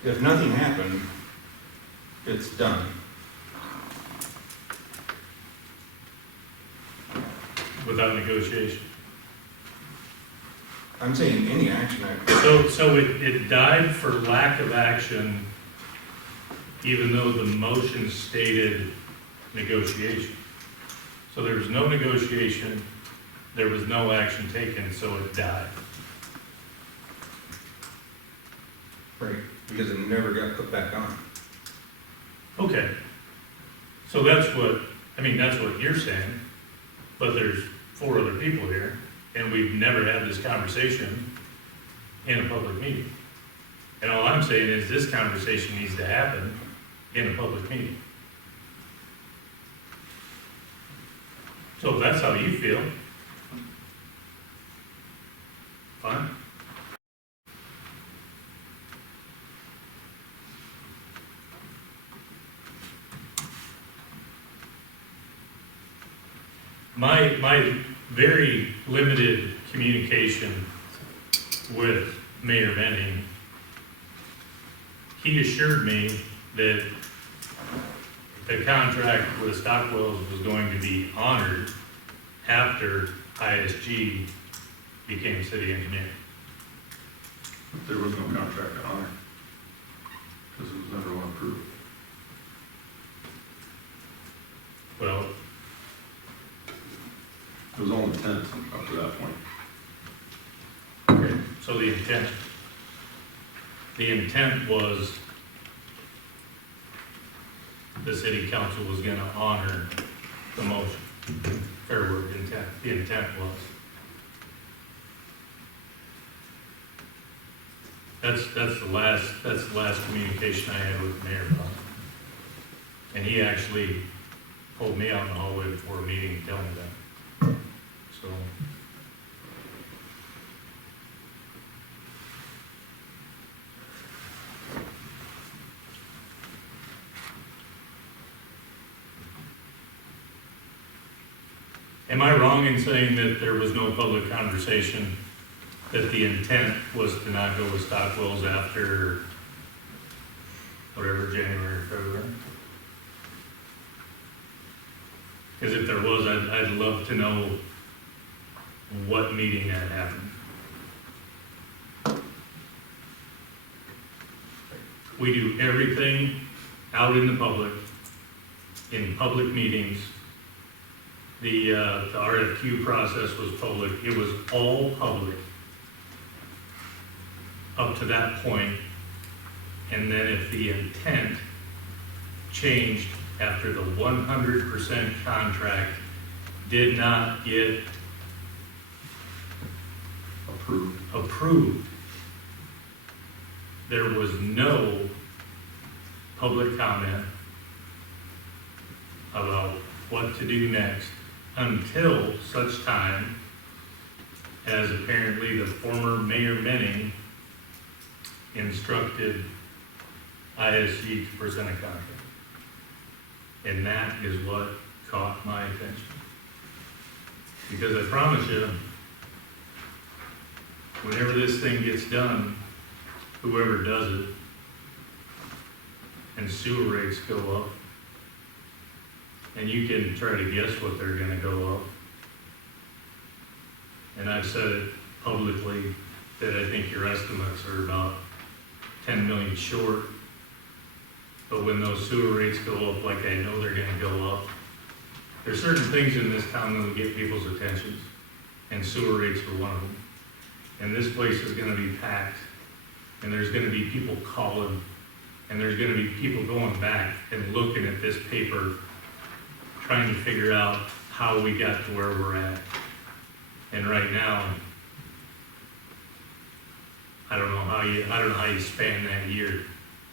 if nothing happened, it's done. Without negotiation. I'm saying any action. So it died for lack of action, even though the motion stated negotiation. So there was no negotiation, there was no action taken, so it died. Right, because it never got put back on. Okay. So that's what you're saying, but there's 4 other people here, and we've never had this conversation in a public meeting. And all I'm saying is this conversation needs to happen in a public meeting. So if that's how you feel, fine. My very limited communication with Mayor Benning, he assured me that the contract with Stockwell's was going to be honored after ISG became city engineer. There was no contract to honor, because it was never one approved. Well, It was all intent up to that point. okay, so the intent was the city council was gonna honor the motion. Fair word, intent, the intent was. That's the last communication I had with the mayor about it. And he actually pulled me out in the hallway before a meeting to tell me that. So. Am I wrong in saying that there was no public conversation, that the intent was to not go with Stockwell's after whatever, January, February? Because if there was, I'd love to know what meeting that happened. We do everything out in the public, in public meetings. The RFQ process was public. It was all public up to that point. And then if the intent changed after the 100% contract did not get approved, there was no public comment about what to do next until such time as apparently the former Mayor Menning instructed ISG to present a contract. And that is what caught my attention. Because I promise you, whenever this thing gets done, whoever does it, and sewer rates go up, and you can try to guess what they're gonna go up. And I've said it publicly that I think your estimates are about 10 million short. But when those sewer rates go up, like I know they're gonna go up, there's certain things in this town that will get people's attentions, and sewer rates are one of them. And this place is gonna be packed, and there's gonna be people calling, and there's gonna be people going back and looking at this paper, trying to figure out how we got to where we're at. And right now, I don't know how you span that year,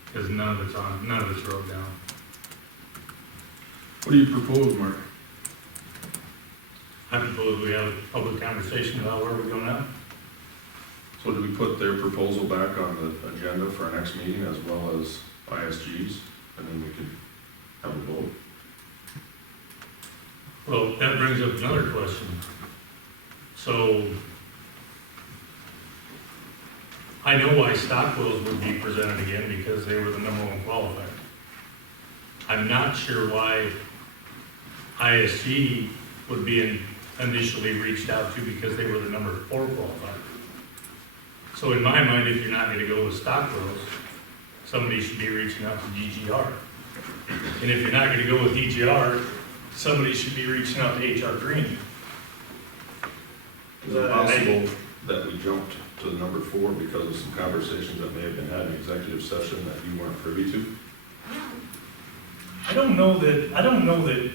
because none of it's wrote down. What do you propose, Mark? I propose we have a public conversation about where we go now. So do we put their proposal back on the agenda for our next meeting as well as ISG's, and then we could have a vote? Well, that brings up another question. So, I know why Stockwell's would be presented again, because they were the number one qualifier. I'm not sure why ISG would be initially reached out to, because they were the number 4 qualifier. So in my mind, if you're not gonna go with Stockwell's, somebody should be reaching out to DGR. And if you're not gonna go with DGR, somebody should be reaching out to HR Green. Is it possible that we jumped to the number 4 because of some conversations that may have been had in executive session that you weren't privy to? I don't know that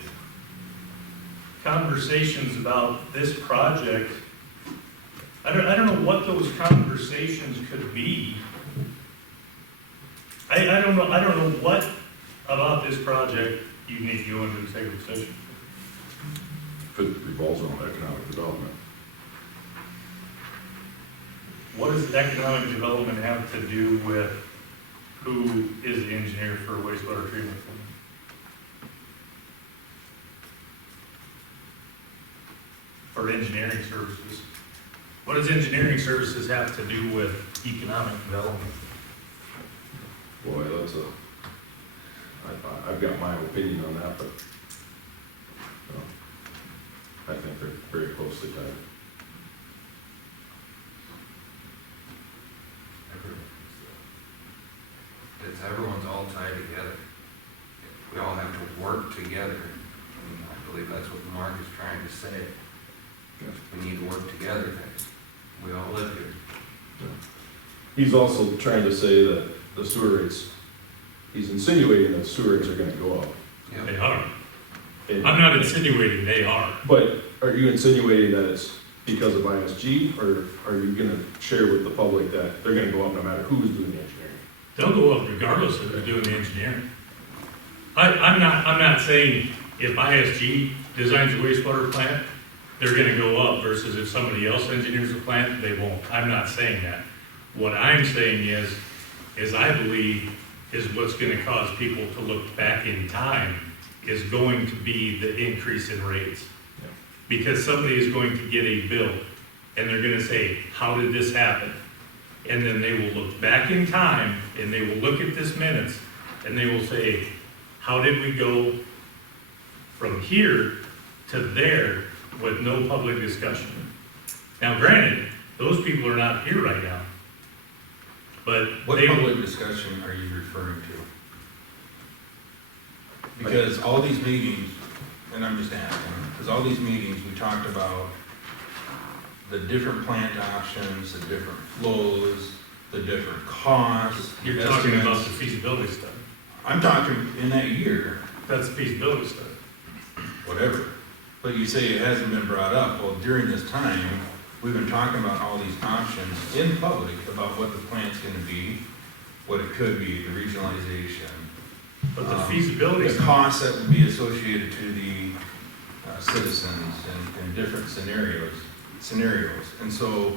conversations about this project, I don't know what those conversations could be. I don't know what about this project you need to go into executive session. If it revolves around economic development. What does economic development have to do with who is the engineer for wastewater treatment plant? For engineering services. What does engineering services have to do with economic development? Boy, I've got my opinion on that, but I think they're very closely tied. Everyone's all tied together. We all have to work together. And I believe that's what Mark is trying to say. We need to work together, guys. We all live here. He's also trying to say that the sewer rates, he's insinuating that sewer rates are gonna go up. Yeah. They are. And- I'm not insinuating they are. But are you insinuating that it's because of ISG, or are you gonna share with the public that they're gonna go up no matter who's doing the engineering? They'll go up regardless of who's doing the engineering. I'm not saying if ISG designs a wastewater plant, they're gonna go up versus if somebody else engineers the plant, they won't. I'm not saying that. What I'm saying is I believe is what's gonna cause people to look back in time is going to be the increase in rates. Because somebody is going to get a bill and they're gonna say, how did this happen? And then they will look back in time and they will look at this minutes and they will say, how did we go from here to there with no public discussion? Now granted, those people are not here right now. But What they public discussion are you referring to? Because all these meetings, and I'm just asking, because all these meetings, we talked about the different plant options, the different flows, the different costs. You're talking about estimates. the feasibility study. I'm talking in that year, That's the feasibility study. whatever. But you say it hasn't been brought up. Well, during this time, we've been talking about all these options in public about what the plant's gonna be, what it could be, the regionalization. But the feasibility The study, costs that would be associated to the citizens in different scenarios. And so,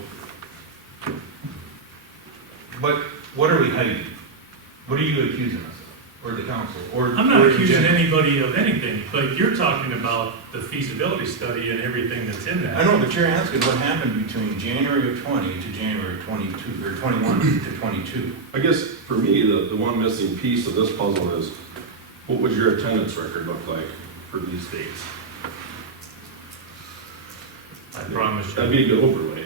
but what are we hiding? What are you accusing us of, or the council, or? I'm not or in accusing general? anybody of anything, but you're talking about the feasibility study and everything that's in that. I know, but you're asking what happened between January of 20 to January of 22, or 21 to 22. I guess for me, the one missing piece of this puzzle is, what would your attendance record look like for these dates? I promise That'd you. be a good overlay.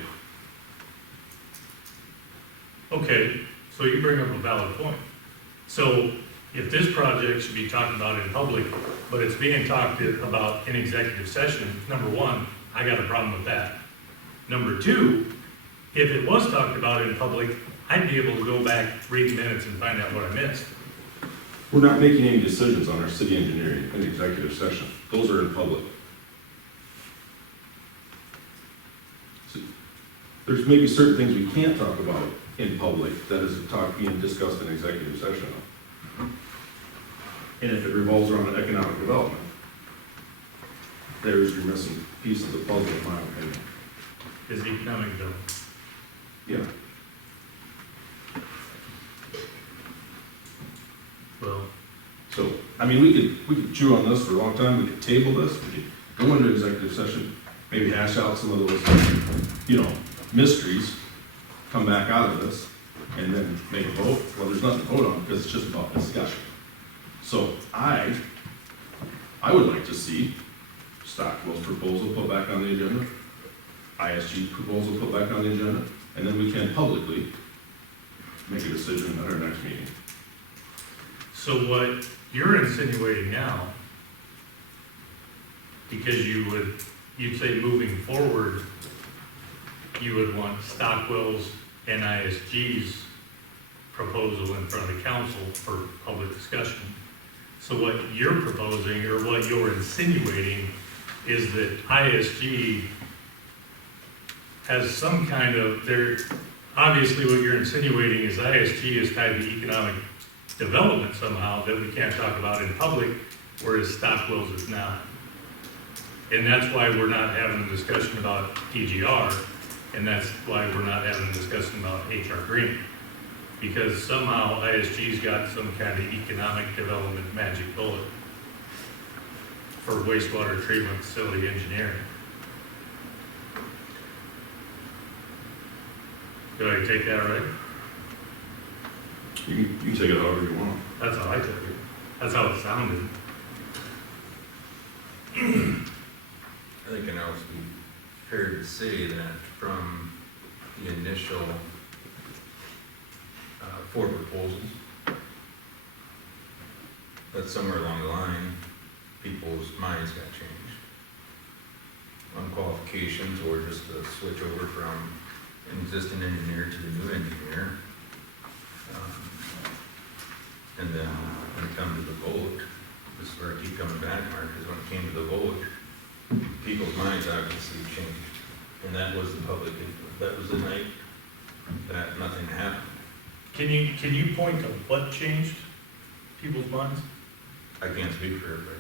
So you bring up a valid point. So if this project should be talked about in public, but it's being talked about in executive session, number one, I got a problem with that. Number two, if it was talked about in public, I'd be able to go back, read minutes and find out what I missed. We're not making any decisions on our city engineering in executive session. Those are in public. So, there's maybe certain things we can't talk about in public that is being discussed in executive session. And if it revolves around economic development, there's your missing piece of the puzzle, in my opinion. Is economic development. Yeah. Well, So, I mean, we could chew on this for a long time, we could table this, we could go into executive session, maybe hash out some of those, mysteries, come back out of this, and then make a vote. Well, there's nothing to vote on, because it's just about discussion. So, I would like to see Stockwell's proposal put back on the agenda, ISG's proposal put back on the agenda, and then we can publicly make a decision at our next meeting. so what you're insinuating now, because you'd say moving forward, you would want Stockwell's and ISG's proposal in front of the council for public discussion. So what you're proposing, or what you're insinuating, is that ISG has some kind of, obviously what you're insinuating is ISG is tied to economic development somehow that we can't talk about in public, whereas Stockwell's is not. And that's why we're not having a discussion about TGR, and that's why we're not having a discussion about HR Green. Because somehow ISG's got some kind of economic development magic bullet for wastewater treatment facility engineering. Do I take that right? You can take it however you want. That's how I took it. That's how it sounded. I think it now would be fair to say that from the initial 4 proposals, that somewhere along the line, people's minds got changed. On qualifications, or just a switch over from an existing engineer to the new engineer. And then when it comes to the vote, this is where I keep coming back, Mark, is when it came to the vote, people's minds obviously changed. And that was the public input. That was the night that nothing happened. Can you point to what changed people's minds? I can't speak for everybody.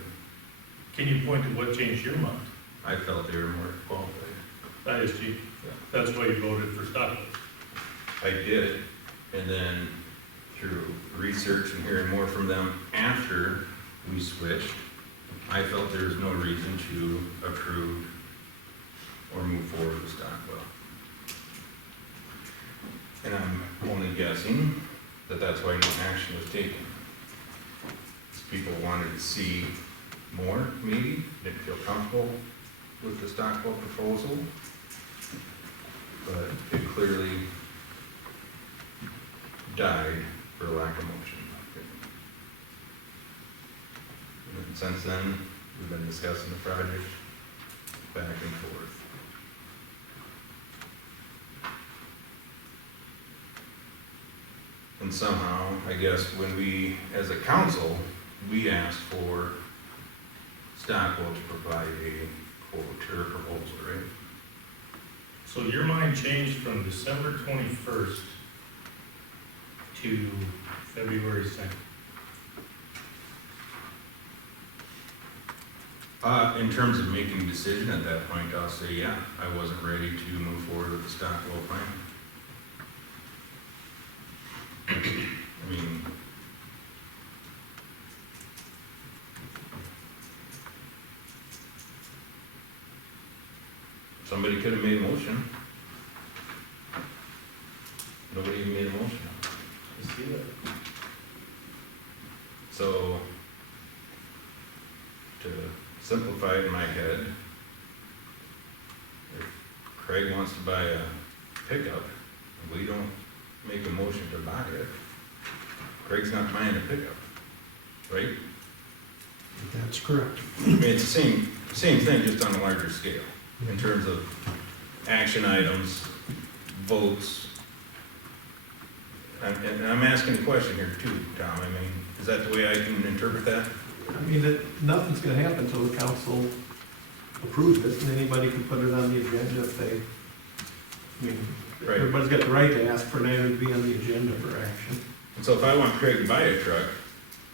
Can you point to what changed your mind? I felt they were more qualified. ISG. That's why you voted for Stockwell. I did, and then through research and hearing more from them after we switched, I felt there was no reason to approve or move forward with Stockwell. And I'm only guessing that that's why no action was taken. People wanted to see more, maybe, didn't feel comfortable with the Stockwell proposal, but it clearly died for lack of motion. And since then, we've been discussing the project back and forth. And somehow, I guess, when we, as a council, we asked for Stockwell to provide a quote or proposal, right? So your mind changed from December 21st to February 2nd. In terms of making a decision at that point, I'll say, yeah, I wasn't ready to move forward with the Stockwell plan. I mean, somebody could have made a motion. Nobody even made a motion. I see that. So, to simplify it in my head, if Craig wants to buy a pickup, and we don't make a motion to buy it, Craig's not buying a pickup, right? That's correct. I mean, it's the same thing, just on a larger scale, in terms of action items, votes. And I'm asking a question here too, Tom, I mean, is that the way I can interpret that? I mean, nothing's gonna happen until the council approves it, and anybody can put it on the agenda if they, I mean, Right. everybody's got the right to ask for an item to be on the agenda for action. And so if I want Craig to buy a truck,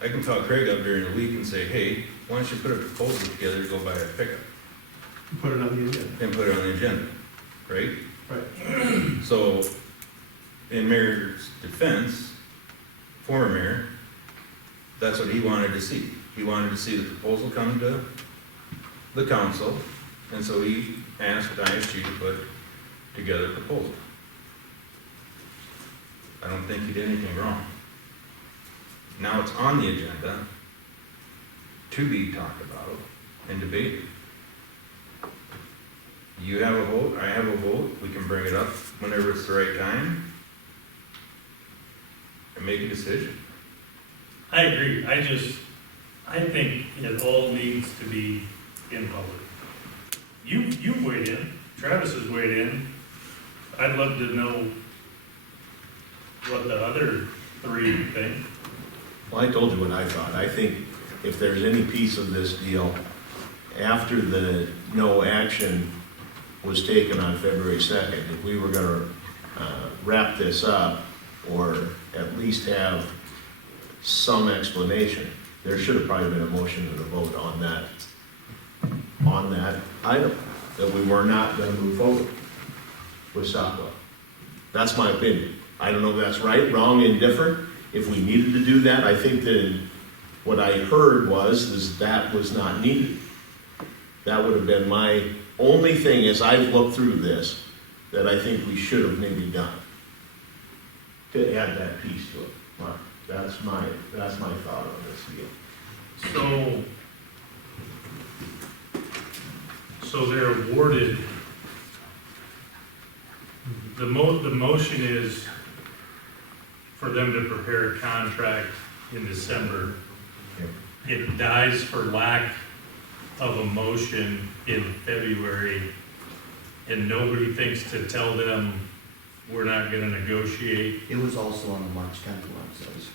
I can call Craig up during the week and say, hey, why don't you put a proposal together to go buy a pickup? Put it on the agenda. And put it on the agenda, right? Right. So, in Mayor's defense, former mayor, that's what he wanted to see. He wanted to see the proposal come to the council, and so he asked ISG to put together a proposal. I don't think he did anything wrong. Now it's on the agenda to be talked about and debated. You have a vote, I have a vote, we can bring it up whenever it's the right time and make a decision. I agree, I think it all needs to be in public. You've weighed in, Travis has weighed in. I'd love to know what the other three think. Well, I told you what I thought. I think if there's any piece of this deal, after the no action was taken on February 2nd, if we were gonna wrap this up, or at least have some explanation, there should have probably been a motion and a vote on that item, that we were not gonna move forward with Stockwell. That's my opinion. I don't know if that's right, wrong, indifferent. If we needed to do that, I think that what I heard was that was not needed. That would have been my only thing as I've looked through this, that I think we should have maybe done, to add that piece to it. Mark, that's my thought on this deal. So they're awarded, the motion is for them to prepare a contract in December. It dies for lack of a motion in February, and nobody thinks to tell them we're not gonna negotiate. It was also on the March 10th one, it says.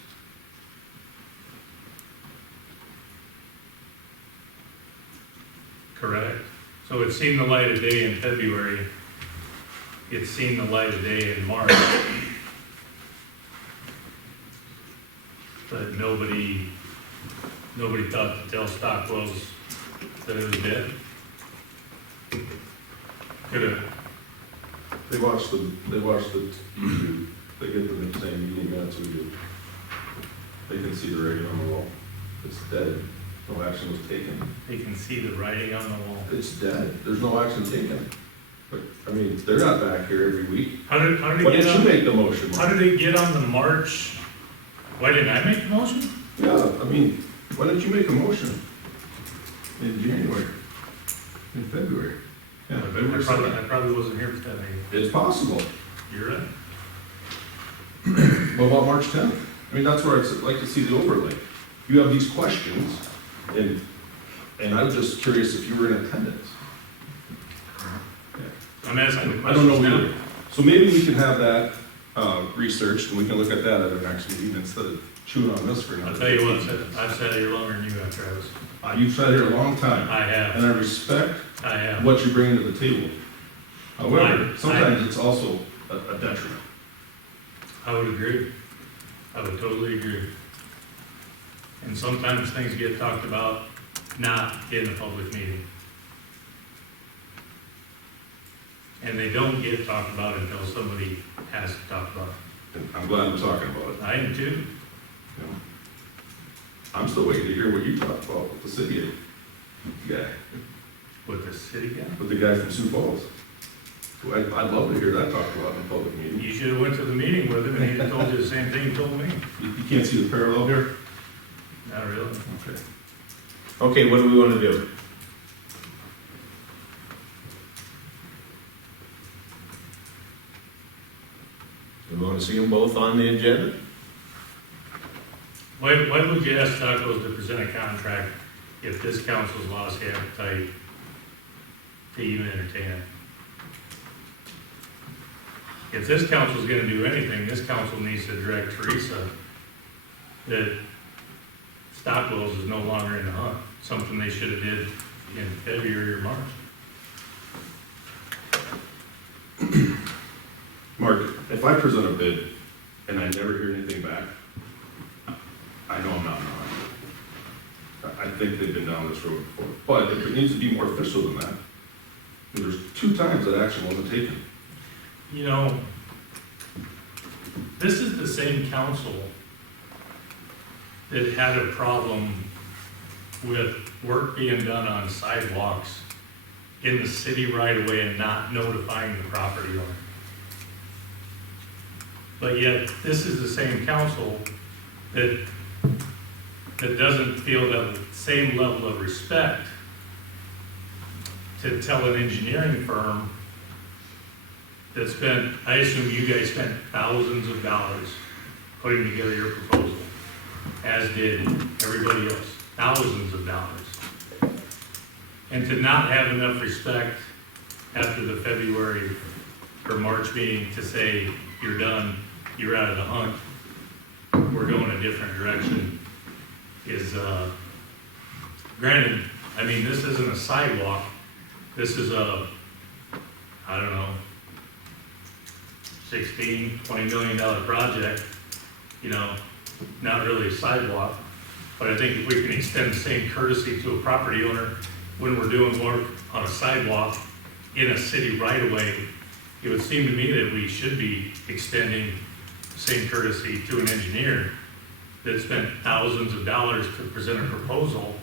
Correct. So it's seen the light of day in February. It's seen the light of day in March. But nobody thought to tell Stockwell's that it was dead. Could've, They watch the YouTube, they get the same meeting minutes we do. They can see the writing on the wall. It's dead. No action was taken. they can see the writing on the wall. It's dead. There's no action taken. But, I mean, they're not back here every week. How did Why it didn't get you on, make the motion? how did it get on the March? Why didn't I make the motion? Yeah, I mean, why didn't you make a motion in January, in February? Yeah, February I probably wasn't here for that meeting. It's possible. You're right. What about March 10th? I mean, that's where I'd like to see the overlay. You have these questions, and I'm just curious if you were in attendance. I'm asking the I don't know questions now. either. So maybe we can have that researched, and we can look at that at our next meeting instead of chewing on this for another. I'll tell you what, 15 minutes. I've sat here longer than you have, Travis. You've sat here a long time, I have, and I respect I have. what you bring to the table. However, I- sometimes it's also a detriment. I would agree. I would totally agree. And sometimes things get talked about not in a public meeting. And they don't get talked about until somebody has to talk about it. And I'm glad we're talking about it. I am too. You know. I'm still waiting to hear what you talked about with the city guy, With the city guy. with the guy from Sioux Falls. I'd love to hear that talked about in a public meeting. You should have went to the meeting with him and he'd have told you the same thing he told me. You can't see the parallel here? Not really. Okay. Okay, what do we want to do? we want to see them both on the agenda? Why would you ask Tacos to present a contract if this council's lost appetite to even entertain it? If this council's gonna do anything, this council needs to direct Teresa that Stockwell's is no longer in the hunt, something they should have did in February or March. Mark, if I present a bid and I never hear anything back, I know I'm not in the hunt. I think they've been down this road before, but if it needs to be more official than that, there's 2 times that action wasn't taken. You know, this is the same council that had a problem with work being done on sidewalks in the city right away and not notifying the property owner. But yet, this is the same council that doesn't feel that same level of respect to tell an engineering firm that spent, I assume you guys spent thousands of dollars putting together your proposal, as did everybody else, thousands of dollars. And to not have enough respect after the February or March meeting to say, you're done, you're out of the hunt, we're going a different direction, is, granted, I mean, this isn't a sidewalk, this is a, I don't know, $16, $20 million project, you know, not really a sidewalk, but I think if we can extend the same courtesy to a property owner when we're doing work on a sidewalk in a city right away, it would seem to me that we should be extending the same courtesy to an engineer that spent thousands of dollars to present a proposal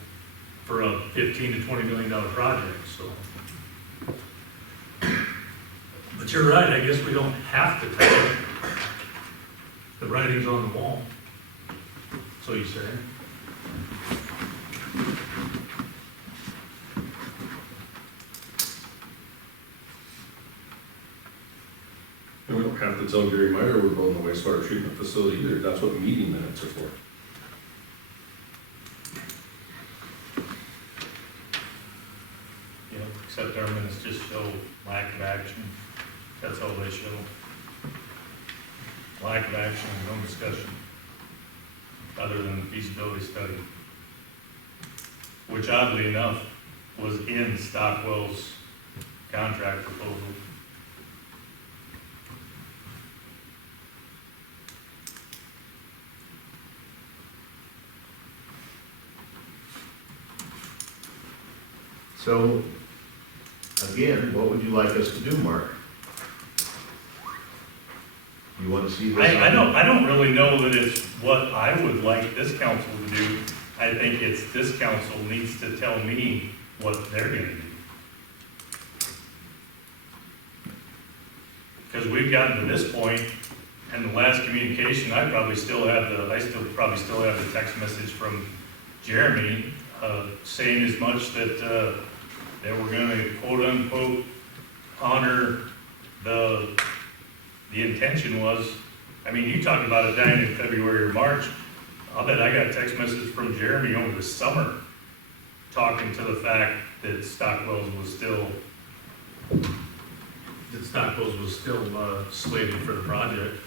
for a $15 to $20 million project, so. But you're right, I guess we don't have to tell it. The writing's on the wall. So you say? And we don't have to tell Gary Meyer we're building a wastewater treatment facility either. That's what meeting minutes are for. You know, except our minutes just show lack of action. That's all they show. Lack of action and no discussion, other than the feasibility study, which oddly enough was in Stockwell's contract proposal. So, again, what would you like us to do, Mark? You want to see this? I don't really know that it's what I would like this council to do. I think it's this council needs to tell me what they're gonna do. Because we've gotten to this point, and the last communication, I probably still have the text message from Jeremy, saying as much that we're gonna quote unquote honor the intention was. I mean, you talked about it dying in February or March. I'll bet I got a text message from Jeremy over the summer talking to the fact that Stockwell's was still slated for the project.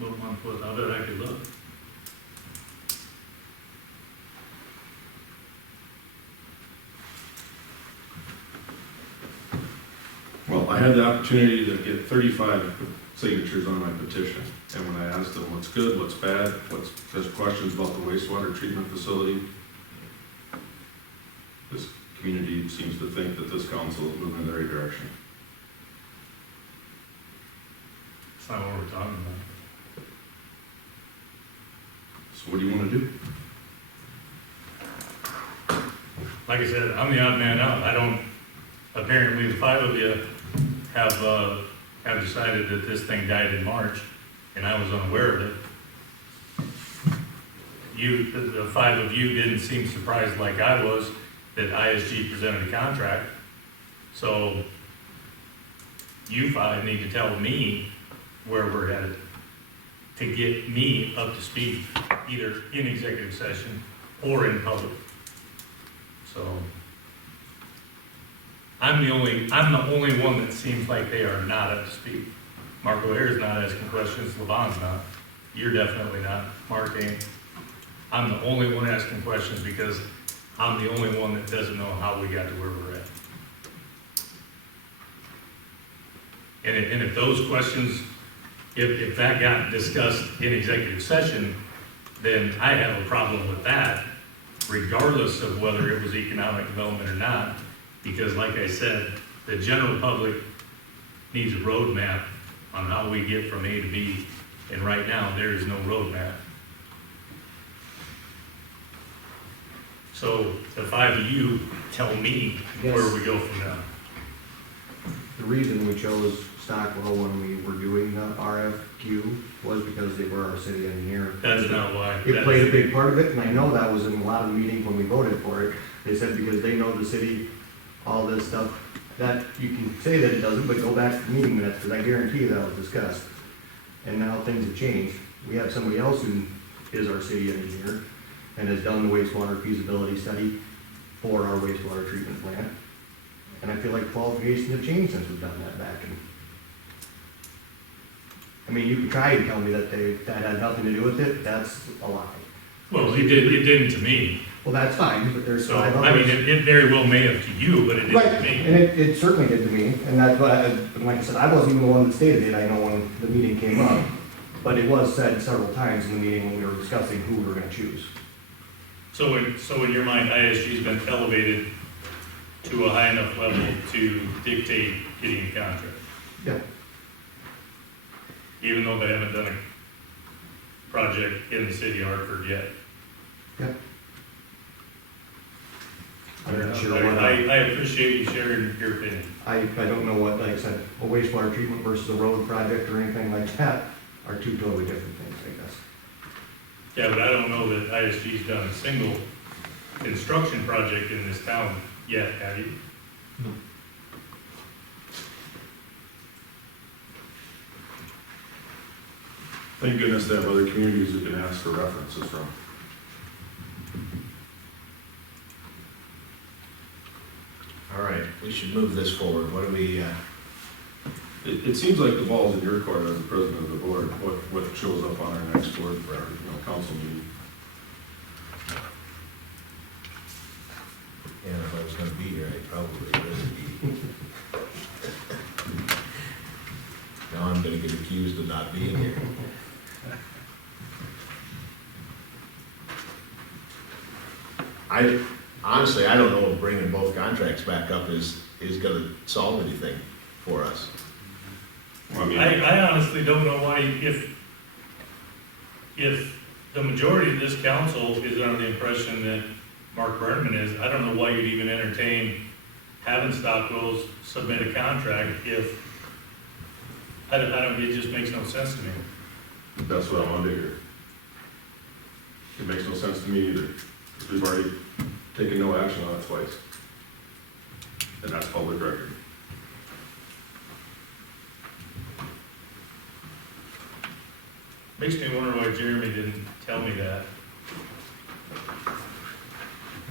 What month was, I bet I could look. Well, I had the opportunity to get 35 signatures on my petition, and when I asked them what's good, what's bad, there's questions about the wastewater treatment facility, this community seems to think that this council is moving in the right direction. That's not what we're talking about. So what do you want to do? Like I said, I'm the odd man out. Apparently the 5 of you have decided that this thing died in March, and I was unaware of it. The 5 of you didn't seem surprised like I was that ISG presented a contract. So you five need to tell me where we're headed to get me up to speed, either in executive session or in public. So, I'm the only one that seems like they are not up to speed. Mark O'Hare's not asking questions, Levon's not. You're definitely not, Mark ain't. I'm the only one asking questions because I'm the only one that doesn't know how we got to where we're at. And if those questions, if that got discussed in executive session, then I have a problem with that, regardless of whether it was economic development or not, because like I said, the general public needs a roadmap on how we get from A to B, and right now, there is no roadmap. So the five of you tell me where we go from now. The reason we chose Stockwell when we were doing the RFQ was because they were our city engineer. That's not why. It played a big part of it, and I know that was in a lot of the meetings when we voted for it. They said because they know the city, all this stuff, that you can say that it doesn't, but go back to the meeting minutes, because I guarantee you that was discussed. And now things have changed. We have somebody else who is our city engineer and has done the wastewater feasibility study for our wastewater treatment plant. And I feel like qualifications have changed since we've done that back in. I mean, you can try to tell me that that had nothing to do with it, that's a lie. Well, it didn't to me. Well, that's fine, but there's So, five I mean, others. it very well may have to you, but it didn't Right, to me. and it certainly did to me, and that's why, like I said, I wasn't even the one that stated it, I know when the meeting came up, but it was said several times in the meeting when we were discussing who we were gonna choose. So in your mind, ISG's been elevated to a high enough level to dictate getting a contract, Yeah. even though they haven't done a project in the city of Hartford yet. Yeah. I'm not sure I what, appreciate you sharing your opinion. I don't know what, like I said, a wastewater treatment versus a road project or anything like that are two totally different things, I guess. Yeah, but I don't know that ISG's done a single construction project in this town yet, have you? No. Thank goodness they have other communities you can ask for references from. All right, we should move this forward. What do we, It seems like the ball's in your court as the president of the board, what shows up on our next board, or, council meeting. yeah, if I was gonna be here, I'd probably really be. Now I'm gonna get accused of not being here. Honestly, I don't know if bringing both contracts back up is gonna solve anything for us. Well, I mean, I honestly don't know why, if the majority of this council is under the impression that Mark Bergman is, I don't know why you'd even entertain having Stockwell's submit a contract if, it just makes no sense to me. that's what I wanted to hear. It makes no sense to me either. We've already taken no action on it twice. And that's public record. Makes me wonder why Jeremy didn't tell me that.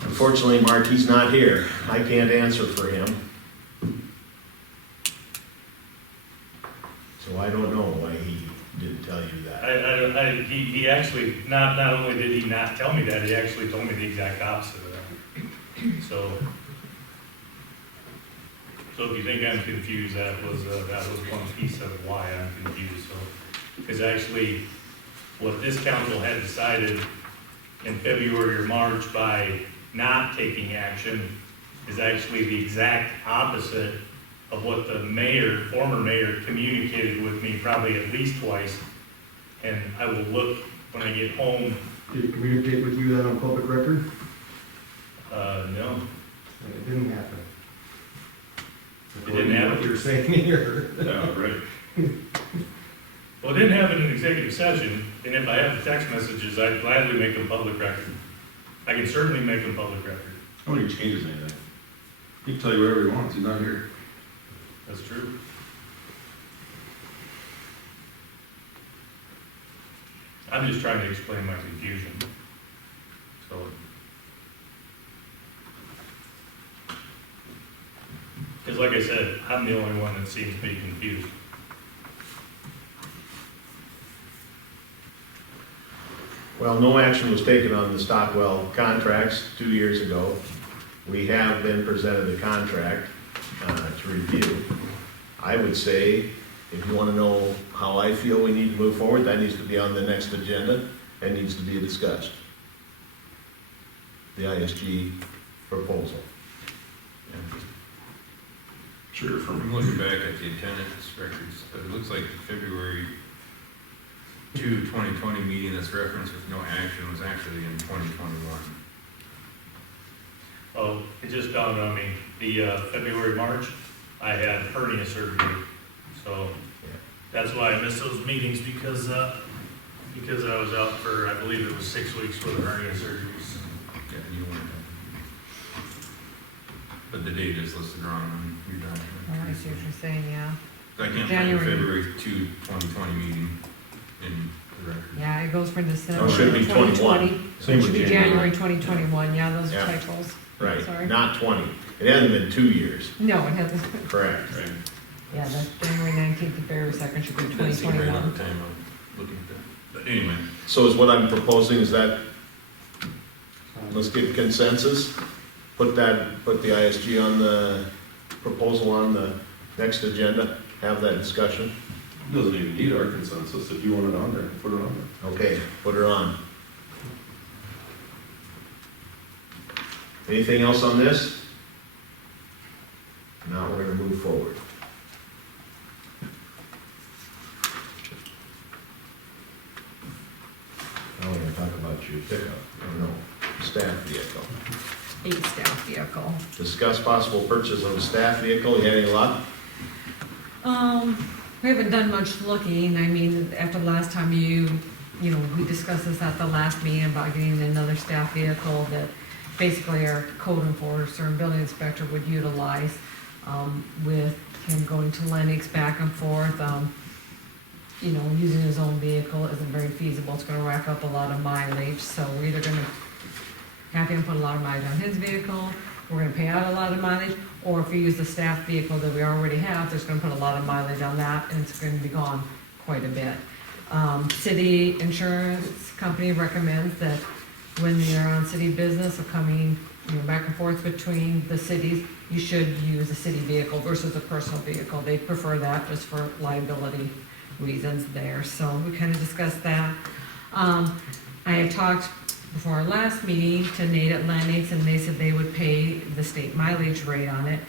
Unfortunately, Mark, he's not here. I can't answer for him. So I don't know why he didn't tell you that. He actually, not only did he not tell me that, he actually told me the exact opposite of that. So if you think I'm confused, that was one piece of why I'm confused, so. Because actually, what this council had decided in February or March by not taking action is actually the exact opposite of what the mayor, former mayor, communicated with me probably at least twice. And I will look when I get home. Did he communicate with you that on public record? No, It didn't happen. it didn't happen. What you're saying here. Yeah, right. Well, it didn't happen in executive session, and if I have the text messages, I'd gladly make them public record. I can certainly make them public record. I don't think it changes anything. He can tell you whatever he wants, he's not here. That's true. I'm just trying to explain my confusion. So, because like I said, I'm the only one that seems to be confused. Well, no action was taken on the Stockwell contracts 2 years ago. We have been presented the contract to review. I would say, if you want to know how I feel we need to move forward, that needs to be on the next agenda and needs to be discussed. The ISG proposal. Sure, I'm looking back at the attendance records, but it looks like the February 2, 2020 meeting that's referenced with no action was actually in 2021. Oh, it just dawned on me, the February, March, I had hernia surgery, so that's why I missed those meetings, because I was out for, I believe it was 6 weeks with hernia surgeries. Yeah, you weren't. But the date is listed wrong on your document. Oh, I see what you're saying, yeah. I can't find the January. February 2, 2020 meeting in the record. Yeah, it goes from December Oh, it should be 21. 2020. Same It should with be January 2021, yeah, those are Yeah. typos. Right, Sorry. not 20. It hasn't been 2 years. No, it hasn't. Correct. Yeah, that's January 19th to February 2nd should be It doesn't seem right on 2021. the time I'm looking at that. But anyway, So is what I'm proposing, is that, let's get consensus, put the ISG on the proposal on the next agenda, have that discussion. doesn't even need our consensus. If you want it on there, put it on there. Okay, put her on. Anything else on this? Now we're gonna move forward. Now we're gonna talk about your pickup, or no, staff vehicle. A staff vehicle. Discuss possible purchase of a staff vehicle, you had any luck? We haven't done much looking, I mean, after the last time you know, we discussed this at the last meeting about getting another staff vehicle that basically our code enforcer and building inspector would utilize, with him going to Lennox back and forth, you know, using his own vehicle isn't very feasible, it's gonna rack up a lot of mileage, so we're either gonna have him put a lot of mileage on his vehicle, we're gonna pay out a lot of mileage, or if we use the staff vehicle that we already have, there's gonna put a lot of mileage on that, and it's gonna be gone quite a bit. City insurance company recommends that when you're on city business or coming, you know, back and forth between the cities, you should use a city vehicle versus a personal vehicle. They prefer that just for liability reasons there, so we kind of discussed that. I had talked before our last meeting to Nate at Lennox, and they said they would pay the state mileage rate on it,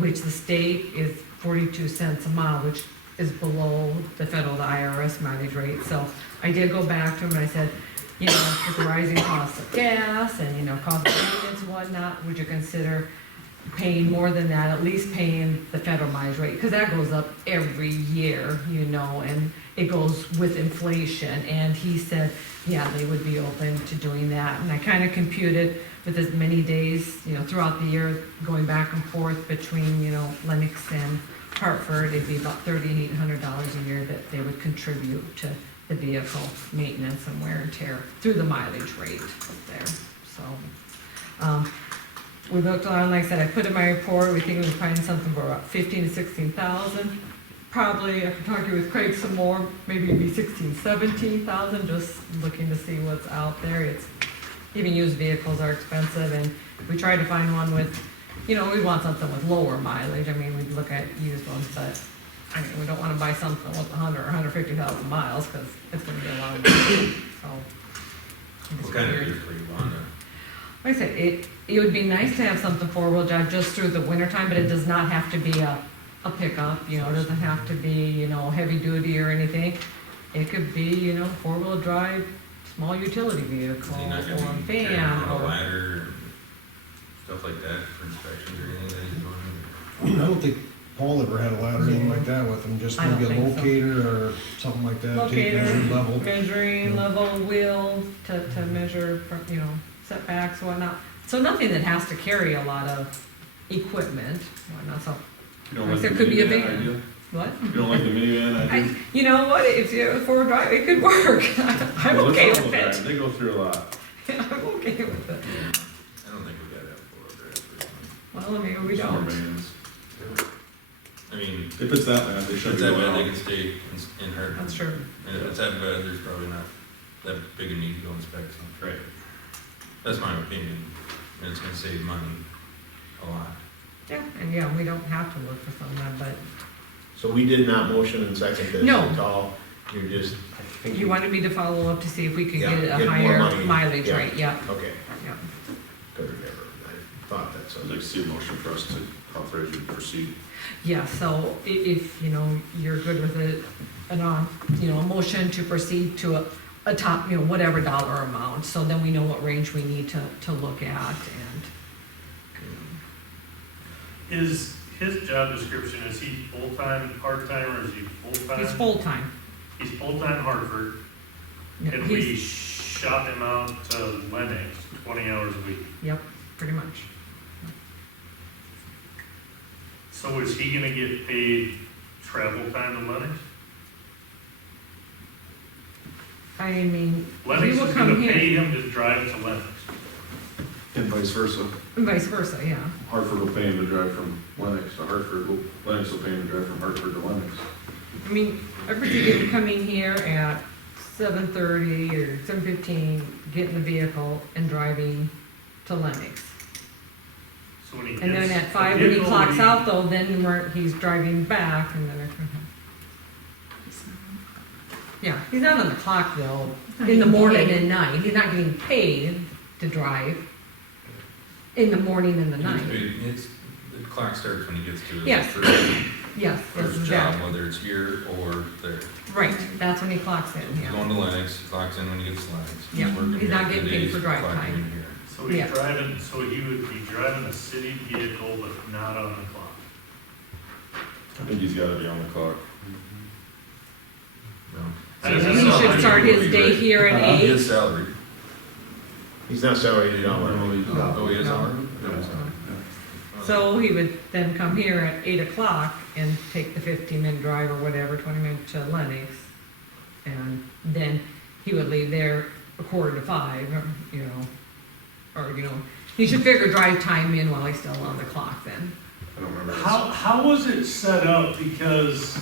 which the state is 42 cents a mile, which is below the federal, the IRS mileage rate. So I did go back to him and I said, you know, with the rising costs of gas and, you know, cost of maintenance and whatnot, would you consider paying more than that, at least paying the federal mileage rate? Because that goes up every year, you know, and it goes with inflation. And he said, yeah, they would be open to doing that. And I kind of computed with as many days, you know, throughout the year, going back and forth between, you know, Lennox and Hartford, it'd be about $3,800 a year that they would contribute to the vehicle maintenance and wear and tear through the mileage rate there. So, we looked on, like I said, I put in my report, we think we would find something for about 15 to 16,000. Probably, I could talk with Craig some more, maybe it'd be 16, 17,000, just looking to see what's out there. It's, even used vehicles are expensive, and we tried to find one with, you know, we want something with lower mileage. I mean, we'd look at used ones, but I mean, we don't wanna buy something with 100 or 150,000 miles, cause it's gonna be a lot of money, so. what kind of vehicle you want? Like I said, it would be nice to have something four-wheel drive just through the winter time, but it does not have to be a pickup, you know, it doesn't have to be, you know, heavy duty or anything. It could be, you know, four-wheel drive, small utility vehicle, You're not or gonna a be carrying van, a or. ladder, and stuff like that for inspections or anything that he's I mean, I don't think Paul ever had a ladder or anything like that with him, just I don't maybe a think so. locator or something like that, tape Locator, measure level. measuring level, wheel to measure, you know, setbacks and whatnot. So nothing that has to carry a lot of equipment, whatnot, so. You don't Like I like said, the could be a minivan van. idea? What? You don't like the minivan, I do? You know what, if you're four-wheel drive, it could work. I'm Well, okay it's with all it. drive. They go through a lot. I'm okay with it. I don't think we gotta have four-wheel drive. Well, maybe we It's more don't. maintenance. I mean, If it's that bad, they if should it's be that bad, they going can out. stay in Hartford. That's true. And if it's that bad, there's probably not that big a need to go inspect something. Right. That's my opinion, and it's gonna save money a lot. Yeah, and yeah, we don't have to look for someone, but So we did not motion and second this No. at all? You're just, you wanted me to follow up to see if we could Yeah, get get a more higher money. mileage Yeah. rate, yeah, okay, yeah. good remember. I thought that's I'd like to see a motion for us to authorize you to proceed. Yeah, so if, you know, you're good with it, a motion to proceed to a top, you know, whatever dollar amount, so then we know what range we need to look at and. Is his job description, is he full-time, part-time, or is he full-time? He's full-time. He's full-time Hartford. Can we shop him out to Lennox 20 hours a week? Yep, pretty much. So is he gonna get paid travel time to Lennox? I mean, he Lennox will is gonna come here, pay him to drive to Lennox. And vice versa. and vice versa, yeah. Hartford will pay him to drive from Lennox to Hartford, Lennox will pay him to drive from Hartford to Lennox. I mean, I predict him coming here at 7:30 or 7:15, getting the vehicle and driving to Lennox. So when he And then gets at the 5, when he vehicle, clocks out though, then he's driving back and then. Yeah, he's not on the clock though, in the morning and night. He's not getting paid to drive in the morning and the night. The clock starts when he gets to his Yes. first Yes, that's first job, exactly. whether it's here or there. Right, that's when he clocks in, He's yeah. going to Lennox, he clocks in when he gets to Lennox. Yeah, working he's not here getting the paid days, for drive clocking time. in here. So he's Yeah. driving, so he would be driving a city vehicle, but not on the clock. I think he's gotta be on the clock. So then he should start his day here at He 8. is salaried. He's not salaried at all. Oh, he is No. salaried? So he would then come here at 8 o'clock and take the 15-minute drive or whatever, 20 minutes to Lennox. And then he would leave there a 4:45, or, he should figure drive time in while he's still on the clock then. I don't remember. How was it set up? Because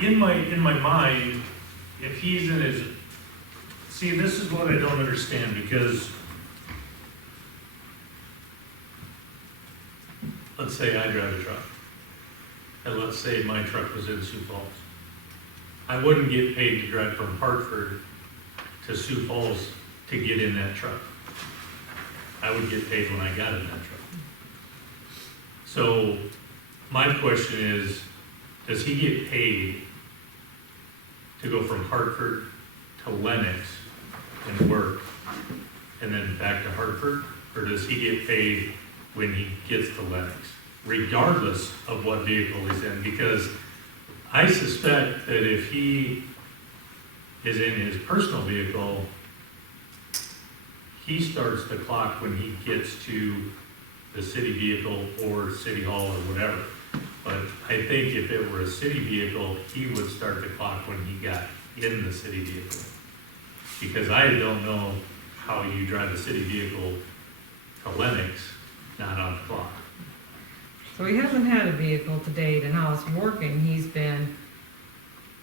in my mind, if he's in his, see, this is what I don't understand, because let's say I drive a truck, and let's say my truck was in Sioux Falls. I wouldn't get paid to drive from Hartford to Sioux Falls to get in that truck. I would get paid when I got in that truck. So my question is, does he get paid to go from Hartford to Lennox and work and then back to Hartford? Or does he get paid when he gets to Lennox, regardless of what vehicle he's in? Because I suspect that if he is in his personal vehicle, he starts the clock when he gets to the city vehicle or city hall or whatever. But I think if it were a city vehicle, he would start the clock when he got in the city vehicle. Because I don't know how you drive a city vehicle to Lennox, not on the clock. So he hasn't had a vehicle to date, and how it's working, he's been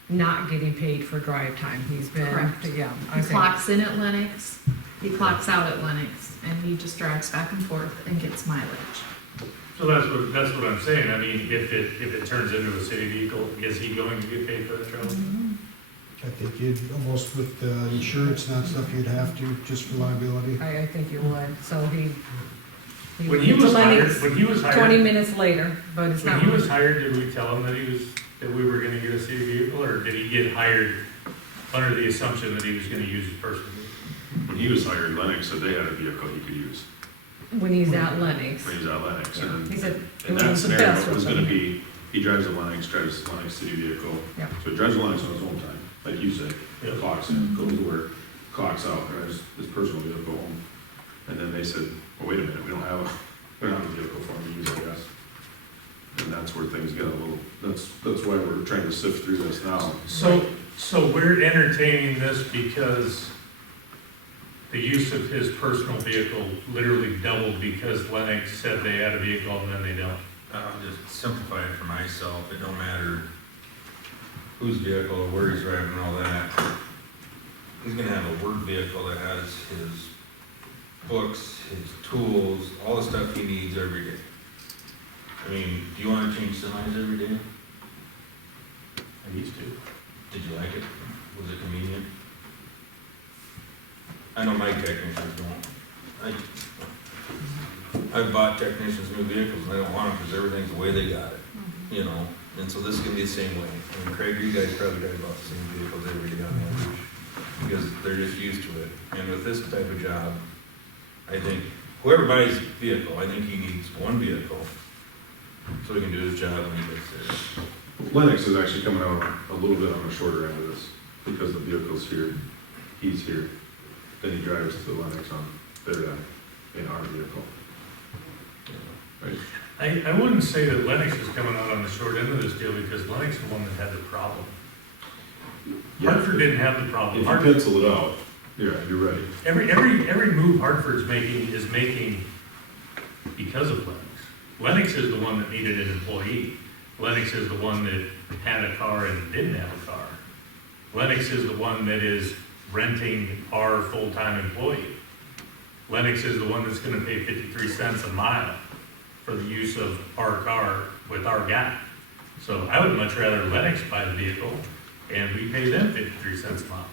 not getting paid for drive time. He's been, Correct. yeah. He clocks in at Lennox, he clocks out at Lennox, and he just drives back and forth and gets mileage. So that's what I'm saying. I mean, if it turns into a city vehicle, is he going to get paid for the travel? I think you'd almost with the insurance, not stuff you'd have to, just for liability. I think you would, so he When would he get to was hired, Lennox when he was 20 hired, minutes later, but it's when not. he was hired, did we tell him that we were gonna get a city vehicle, or did he get hired under the assumption that he was gonna use his personal vehicle? When he was hired, Lennox said they had a vehicle he could use When he's at Lennox. when he was at Lennox. Yeah. And He said it in was that the scenario, best it was for gonna him. be, he drives a Lennox city vehicle. Yeah. So he drives a Lennox on his own time, like you said, Yeah. clocks in, goes to work, clocks out, drives his personal vehicle home. And then they said, well, wait a minute, we don't have a vehicle for him to use, I guess. And that's where things get a little, that's why we're trying to sift through this now. So we're entertaining this because the use of his personal vehicle literally doubled because Lennox said they had a vehicle and then they don't. I'll just simplify it for myself, it don't matter whose vehicle or where he's driving and all that. He's gonna have a work vehicle that has his books, his tools, all the stuff he needs every day. I mean, do you wanna change semis every day? I used to. Did you like it? Was it convenient? I know my technicians don't. I've bought technicians new vehicles and I don't want them because everything's the way they got it, you know? And so this can be the same way. I mean, Craig, you guys probably drive about the same vehicles every day on average because they're just used to it. And with this type of job, I think whoever buys a vehicle, I think he needs one vehicle so he can do his job when he gets there. Lennox is actually coming out a little bit on the shorter end of this, because the vehicle's here, he's here, then he drives to Lennox on their end, in our vehicle. Right? I wouldn't say that Lennox is coming out on the short end of this deal because Lennox is the one that had the problem. Yeah. Hartford didn't have the problem. If you Hartford, pencil it out, yeah, you're right. every move Hartford's making is making because of Lennox. Lennox is the one that needed an employee. Lennox is the one that had a car and didn't have a car. Lennox is the one that is renting our full-time employee. Lennox is the one that's gonna pay 53 cents a mile for the use of our car with our guy. So I would much rather Lennox buy the vehicle and we pay them 53 cents a mile.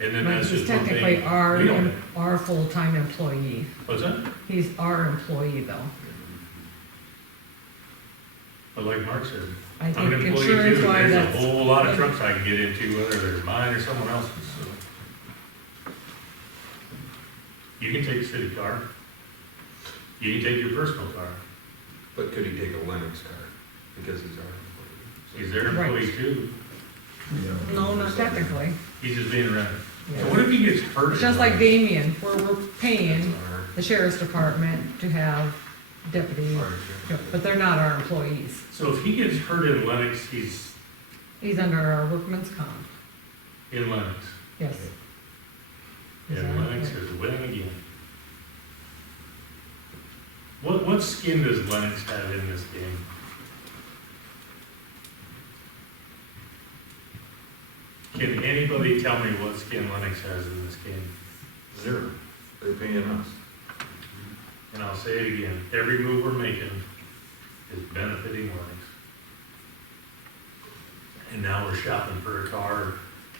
And then that's He's just one technically thing. We don't. our full-time employee. What's that? He's our employee though. But like Mark said, I I'm think an employee insurance too, wise, there's a that's. whole lot of trucks I can get into, whether they're mine or someone else's, so. You can take a city car. You can take your personal car. But could he take a Lennox car? Because he's our employee. He's their employee too. No, not technically. He's just being rented. Yeah. So what if he gets hurt? It's just like Damien, where we're paying the sheriff's department to have deputies, but they're not our employees. So if he gets hurt in Lennox, he's He's under our workman's comp, in Lennox. yes. And Lennox is winning again. What skin does Lennox have in this game? Can anybody tell me what skin Lennox has in this game? Zero. They're paying us. And I'll say it again, every move we're making is benefiting Lennox. And now we're shopping for a car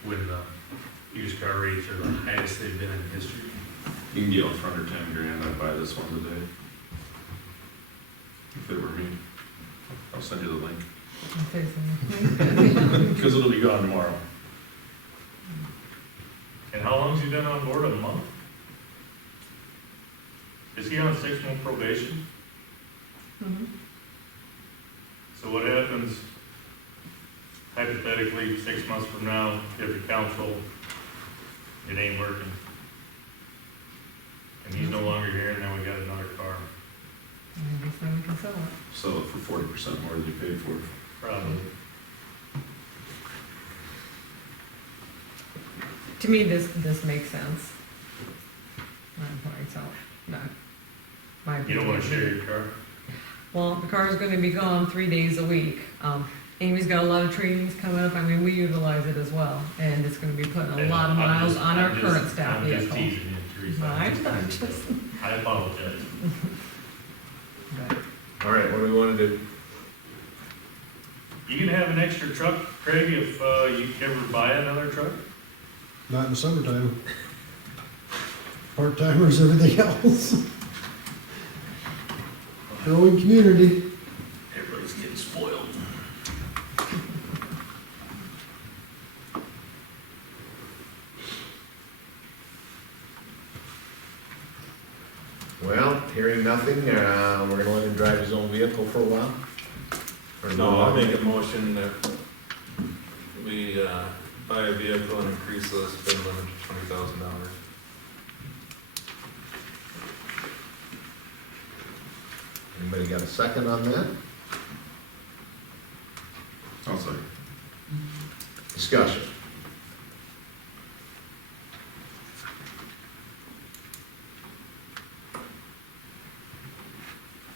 when the used car rates are the highest they've been in history. You can get one for under 10 grand, I'd buy this one today. If it were me. I'll send you the link, Okay, so- because it'll be gone tomorrow. And how long's he been on board? A month? Is he on 6-month probation? Mhm. So what happens hypothetically 6 months from now, if the council, it ain't working? And he's no longer here, and then we got another car, I guess then we can sell it. Sell it for 40% more than you paid for it. probably. To me, this makes sense. So, no. My You don't wanna opinion. share your car? Well, the car's gonna be gone 3 days a week. Amy's got a lot of trainings coming up, I mean, we utilize it as well, and it's gonna be putting a lot of miles on our current staff I'm just vehicle. teasing you, Teresa. I'm just, I apologize. All right, what do we wanna do? You can have an extra truck, Craig, if you ever buy another truck? Not in the summertime. Part-timers, everything else. Growing community. Everybody's getting spoiled. Well, hearing nothing, we're gonna let him drive his own vehicle for a while? Or No, I'll make a motion that we, buy a vehicle and increase the spend limit to $20,000. Anybody got a second on that? I'll say. Discussion.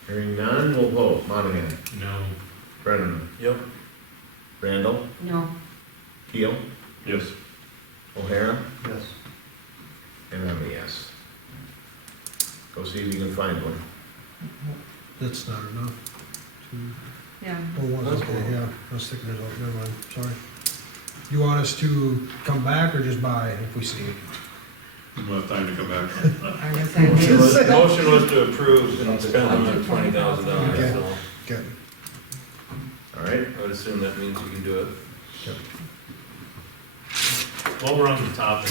Hearing none, we'll vote. Monahan? No. Brenneman? Yep. Randall? No. Keel? Yes. O'Hara? Yes. And I'm a yes. Go see if you can find one. That's not enough. Yeah. Oh, one, okay, yeah, I was thinking of, never mind, sorry. You want us to come back or just buy if we see it? We'll have time to come back. I'm gonna say, Motion was to approve and spend $20,000, Okay. so Okay. All right? I would assume that means you can do it. While we're on the topic,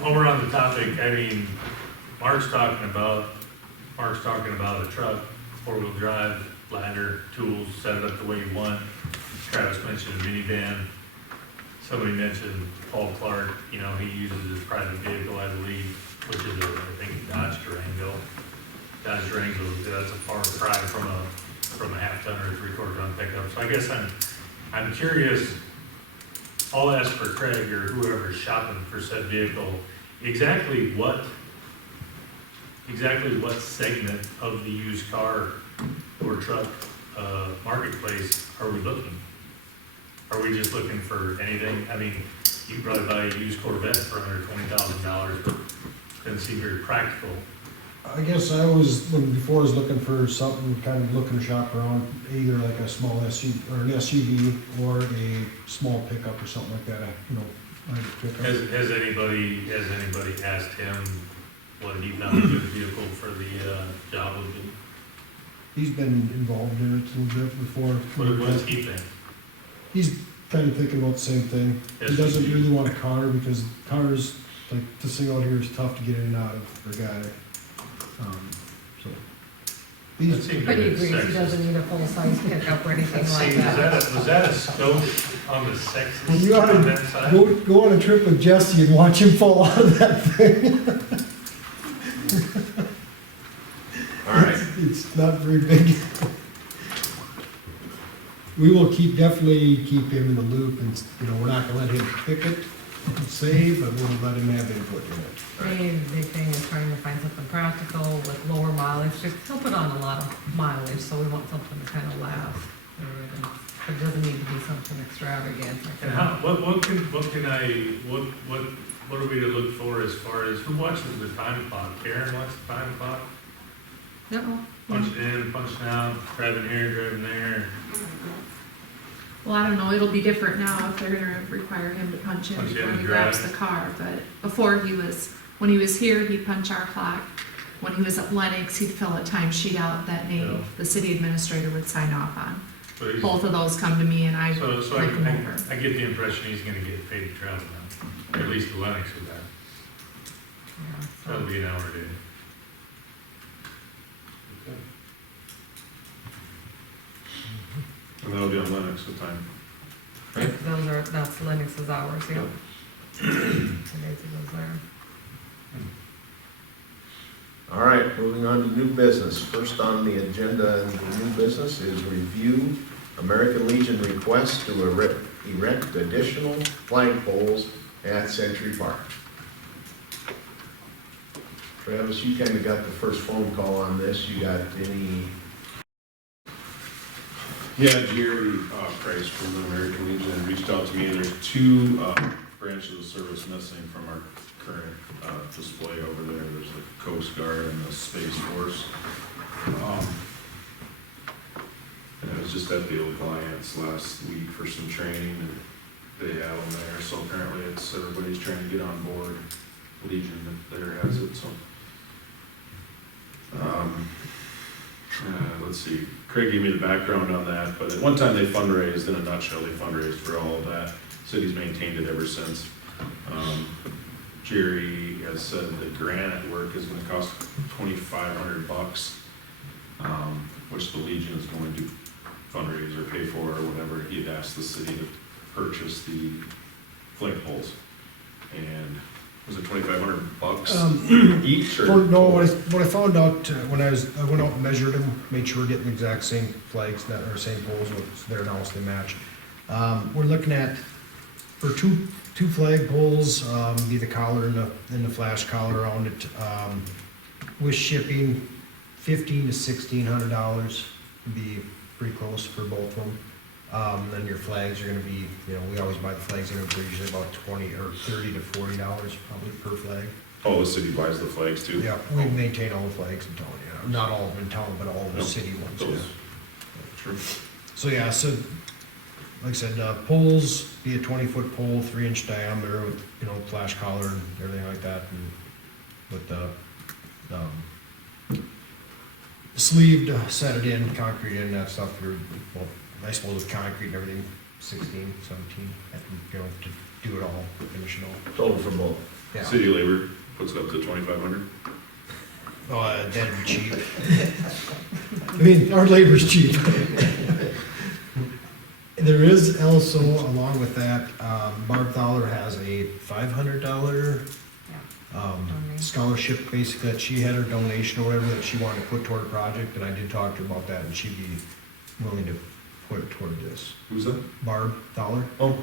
while we're on the topic, I mean, Mark's talking about a truck, four-wheel drive, ladder, tools, set it up the way you want. Travis mentioned a minivan. Somebody mentioned Paul Clark, you know, he uses his private vehicle, I believe, which is I think Dodge Durango. Dodge Durango, that's a far cry from a half ton or a three-quarter ton pickup. So I guess I'm curious, I'll ask for Craig or whoever's shopping for said vehicle, exactly what segment of the used car or truck marketplace are we looking? Are we just looking for anything? I mean, you can probably buy a used Corvette for under $20,000, but doesn't seem very practical. I guess before I was looking for something, kind of looking to shop around, either like a small SUV, or an SUV, or a small pickup or something like that, like a pickup. Has anybody asked him what he found a good vehicle for the job would be? He's been involved in it a little bit before. What does he think? He's kind of thinking about the same thing. He doesn't really want a car because cars, like this thing out here is tough to get in and out of for a guy. So. That seemed But he very agrees, he sexist. doesn't need a full-size pickup or anything See, like that. was that a scope on the sexist You ought on to that side? go on a trip with Jesse and watch him fall out of that thing. All right. It's not very big. We will definitely keep him in the loop and, we're not gonna let him pick it and save, but we'll let him have input in it. Main big thing is trying to find something practical with lower mileage. He'll put on a lot of mileage, so we want something to kind of last. It doesn't need to be something extravagant. And how, what are we to look for as far as, who watches the time clock? Karen watches the time clock? No. Punch it in, punch it out, driving here, driving there. Well, I don't know, it'll be different now if they're gonna require him to punch in Punch in before and he grabs drive. the car, but before when he was here, he'd punch our clock. When he was at Lennox, he'd fill a timesheet out that Yeah. the city administrator would sign off on. So he's- Both of those come to me and I So look them over. I get the impression he's gonna get paid to travel now, or at least the Lennox with that. Yeah, so- That'll be an hour a day. And that'll be on Lennox with time. That's Lennox's hours, yeah. The days he goes there. All right, moving on to new business. First on the agenda in new business is review American Legion request to erect additional flagpoles at Century Park. Travis, you kind of got the first phone call on this. You got any? Yeah, Jerry Price from the American Legion reached out to me, and there's two branches of service missing from our current display over there. There's the Coast Guard and the Space Force. And I was just at the Alliance last week for some training, and they have them there. So apparently it's everybody's trying to get on board. Legion there has it, so. Let's see, Craig gave me the background on that, but at one time they fundraised, in a nutshell, they fundraised for all of that. City's maintained it ever since. Jerry has said the granite work is gonna cost $2,500, which the Legion is going to fundraise or pay for or whatever. He had asked the city to purchase the flagpoles. And was it $2,500 bucks each, Well, or? no, what I found out, when I went out and measured them, made sure we're getting the exact same flags, that are same poles, what's there now, so they match. We're looking at, for two flag poles, be the collar and the flash collar around it, with shipping, $1,500 to $1,600 would be pretty close for both of them. Then your flags are gonna be, we always buy the flags, they're usually about $20 or $30 to $40 probably per flag. Oh, the city buys the flags too? Yeah, we maintain all the flags in town, not all of them in town, but all the No, city ones, those. yeah. True. So, yeah, so, like I said, poles, be a 20-foot pole, 3-inch diameter with, flash collar and everything like that, and with the, sleeved, set it in, concrete in, that stuff, well, I suppose with concrete and everything, 16, 17, to do it all, finish it all. Total for both. Yeah. City labor puts it up to 2,500? Oh, that'd be cheap. I mean, our labor's cheap. There is also, along with that, Barb Fowler has a $500 scholarship, basically, that she had her donation or whatever that she wanted to put toward a project, and I did talk to her about that, and she'd be willing to put it toward this. Who's that? Barb Fowler. Oh,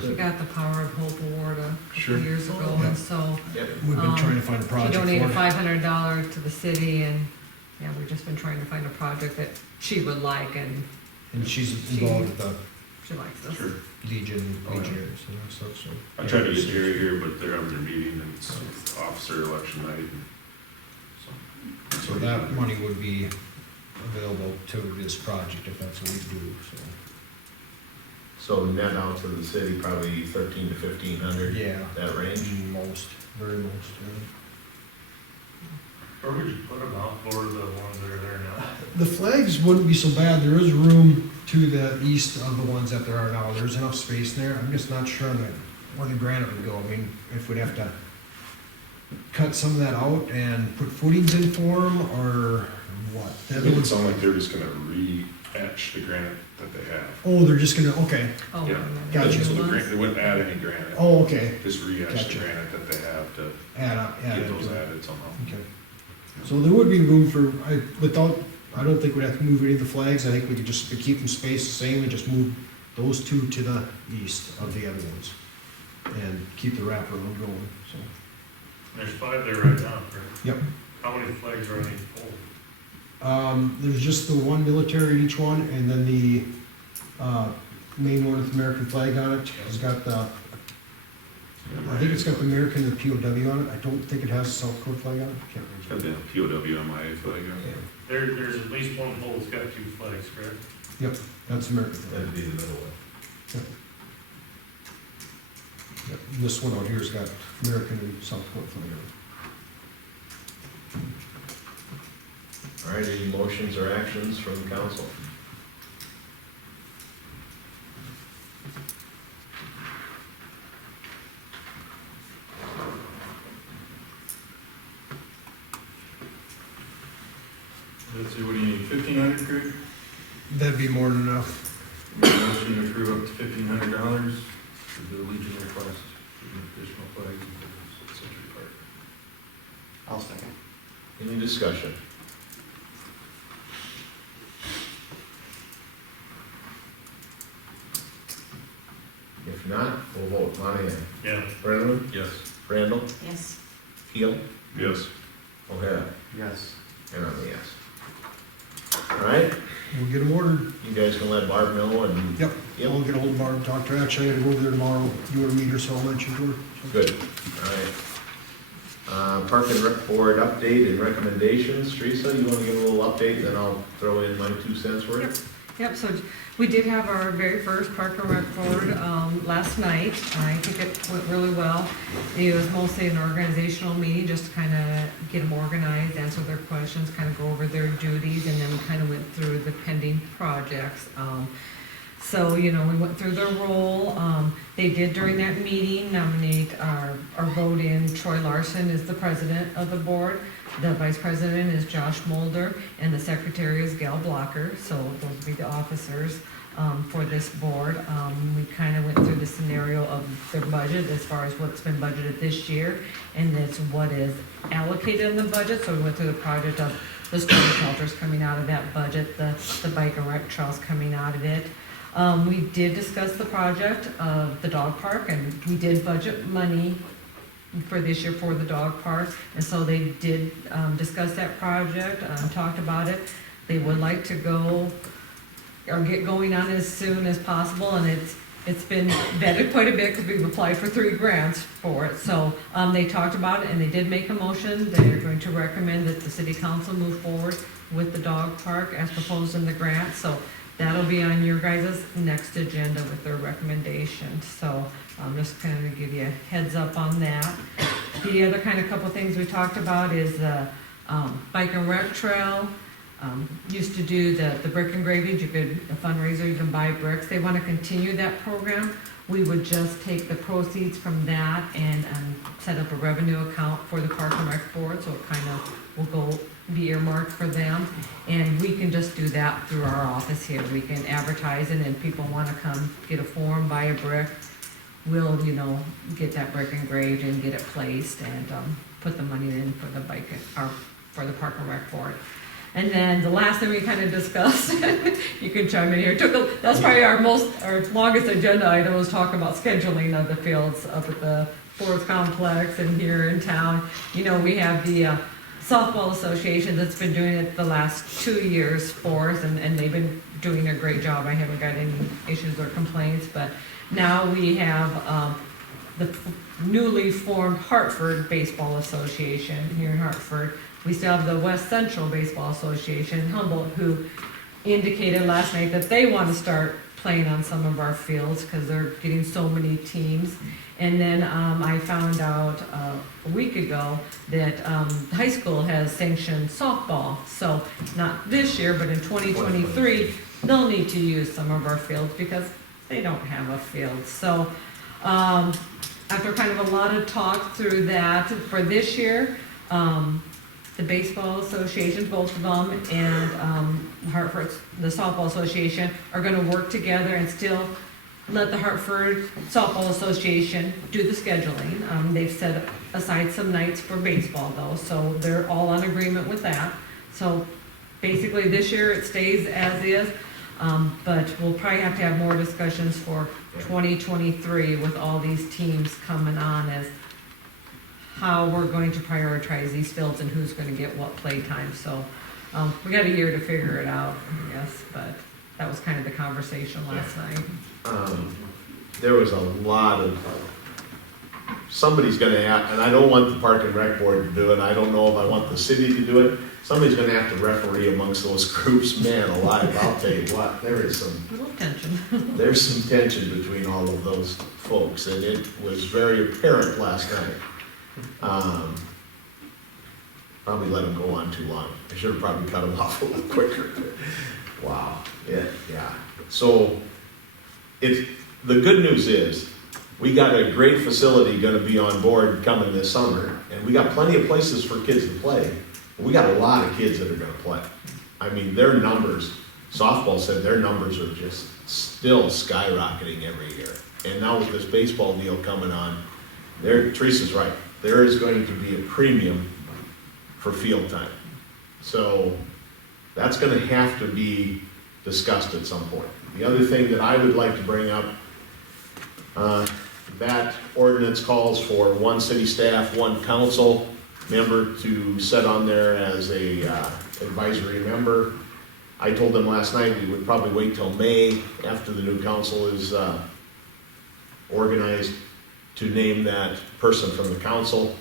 She good. got the Power of Hope Award a Sure. couple years ago, Yeah. and so We've been trying to find a she project for donated it. $500 to the city, and, yeah, we've just been trying to find a project that she would like, and And she's involved with the she likes this. Sure. Legion, Oh, yeah. Legionnaires and stuff, so. I tried to get Jerry here, but they're having their meeting and it's officer election night, and so. So that money would be available to this project if that's what we do, so. So net out to the city, probably 1,300 to 1,500, Yeah, that range? most, very most, Where would you put them out for the ones that are there now? The flags wouldn't be so bad, there is room to the east of the ones that there are now, there's enough space there, I'm just not sure where the granite would go, I mean, if we'd have to cut some of that out and put footings in for them, or what? It That would would- sound like they're just gonna re-etch the granite that they have. Oh, they're just gonna, okay, Oh, Yeah. Gotcha. So the granite, they wouldn't add any granite. oh, okay, Just re-etch Gotcha. the granite that they have to add get it those to it. added somehow. Okay. So there would be room for, I don't think we'd have to move any of the flags, I think we could just keep them spaced the same and just move those two to the east of the other ones. And keep the wraparound going, so. There's 5 there right now, correct? Yep. How many flags are on each pole? There's just the one military in each one, and then the, main one with the American flag on it, has got the, I think it's got the American and the POW on it, I don't think it has the South Dakota flag on it, can't It's got the POW MIA flag on it. remember. There's at least one pole that's got 2 flags, correct? Yep, that's American flag. That'd be the middle one. Yep, this one out here's got American and South Dakota flag on it. All right, any motions or actions from the council? Let's see, what do you need, 1,500, Craig? That'd be more than enough. Motion to approve up to $1,500 for the Legion request for additional flags in Century Park. I'll second. Any discussion? If not, we'll vote. Monahan? Yeah. Brenneman? Yes. Randall? Yes. Keel? Yes. O'Hara? Yes. And I'm a yes. All right, We'll get them ordered. you guys can let Barb know and. Yep, I'll get ahold of Barb, talk to her, actually, I gotta go over there tomorrow, do her meter, so I'll mention to her. So. Good, all right. Park and Rec Board update and recommendations. Teresa, you wanna give a little update, then I'll throw in my 2 cents worth? Yep, so we did have our very first Park and Rec Board last night. I think it went really well. It was mostly an organizational meeting, just to kind of get them organized, answer their questions, kind of go over their duties, and then we kind of went through the pending projects. So, we went through their role. They did during that meeting nominate or vote in Troy Larson as the president of the board. The vice president is Josh Mulder, and the secretary is Gail Blocker, so those would be the officers. for this board. We kind of went through the scenario of their budget as far as what's been budgeted this year, and that's what is allocated in the budget. So we went through the project of the storm shelters coming out of that budget, the bike and rec trails coming out of it. We did discuss the project of the dog park, and we did budget money for this year for the dog park. And so they did discuss that project, talked about it. They would like to go or get going on as soon as possible, and it's been vetted quite a bit because we've applied for 3 grants for it. So they talked about it, and they did make a motion. They're going to recommend that the city council move forward with the dog park as proposed in the grant. So that'll be on your guys' next agenda with their recommendation. So just kind of give you a heads up on that. The other kind of couple things we talked about is the bike and rec trail. Used to do the brick engravings. You could, a fundraiser, you can buy bricks. They want to continue that program. We would just take the proceeds from that and set up a revenue account for the Park and Rec Board, so it kind of will be earmarked for them. And we can just do that through our office here. We can advertise it, and people want to come get a form, buy a brick. We'll, get that brick engraved and get it placed and put the money in for the bike, or for the Park and Rec Board. And then the last thing we kind of discussed, you can chime in here, that's probably our longest agenda item, was talking about scheduling of the fields up at the sports complex and here in town. We have the softball association that's been doing it the last 2 years for us, and they've been doing a great job. I haven't got any issues or complaints, but now we have the newly formed Hartford Baseball Association here in Hartford. We still have the West Central Baseball Association in Humboldt, who indicated last night that they want to start playing on some of our fields because they're getting so many teams. And then I found out a week ago that high school has sanctioned softball. So not this year, but in 2023, they'll need to use some of our fields because they don't have a field. So after kind of a lot of talk through that for this year, the Baseball Association, both of them, and Hartford, the Softball Association, are going to work together and still let the Hartford Softball Association do the scheduling. They've set aside some nights for baseball, though, so they're all in agreement with that. So basically, this year it stays as is, but we'll probably have to have more discussions for 2023 with all these teams coming on as how we're going to prioritize these fields and who's going to get what play time. So we got a year to figure it out, I guess, but that was kind of the conversation last night. There was a lot of, somebody's going to have, and I don't want the Park and Rec Board to do it, I don't know if I want the city to do it, somebody's going to have to referee amongst those groups. Man alive, I'll tell you what, there is some Little tension. there's some tension between all of those folks, and it was very apparent last night. Probably let them go on too long. I should have probably cut them off a little quicker. Wow, yeah. So, the good news is, we got a great facility gonna be on board coming this summer, and we got plenty of places for kids to play. We got a lot of kids that are gonna play. I mean, their numbers, softball said their numbers are just still skyrocketing every year. And now with this baseball deal coming on, Teresa's right. There is going to be a premium for field time. So that's going to have to be discussed at some point. The other thing that I would like to bring up, that ordinance calls for 1 city staff, 1 council member to sit on there as a advisory member. I told them last night we would probably wait till May after the new council is organized to name that person from the council.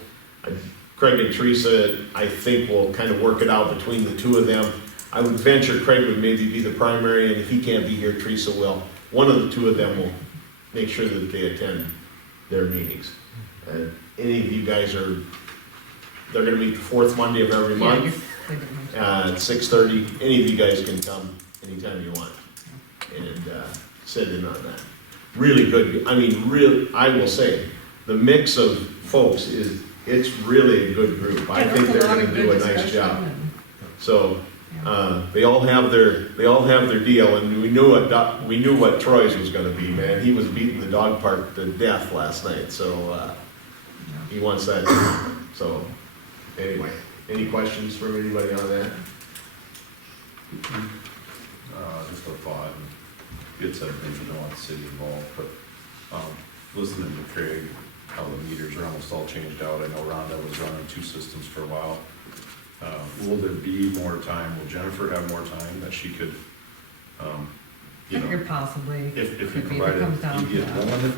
Craig and Teresa, I think, will kind of work it out between the two of them. I would venture Craig would maybe be the primary, and if he can't be here, Teresa will. One of the two of them will make sure that they attend their meetings. Any of you guys they're gonna meet the 4th Monday of every month at 6:30. Any of you guys can come anytime you want and sit in on that. Really good. I mean, I will say, the mix of folks it's really a good group. I think they're going to do a nice job. So They all have their deal, and we knew what Troy's was gonna be, man. He was beating the dog park to death last night, so, he wants that. So, anyway, any questions from anybody on that? Just a thought, and gets everything, you don't want the city involved, but, listening to Craig, how the meters are almost all changed out, I know Rhonda was running 2 systems for a while. Will there be more time, will Jennifer have more time that she could, you know, Figured possibly. if you Could be, if it provided, comes down you to get that. one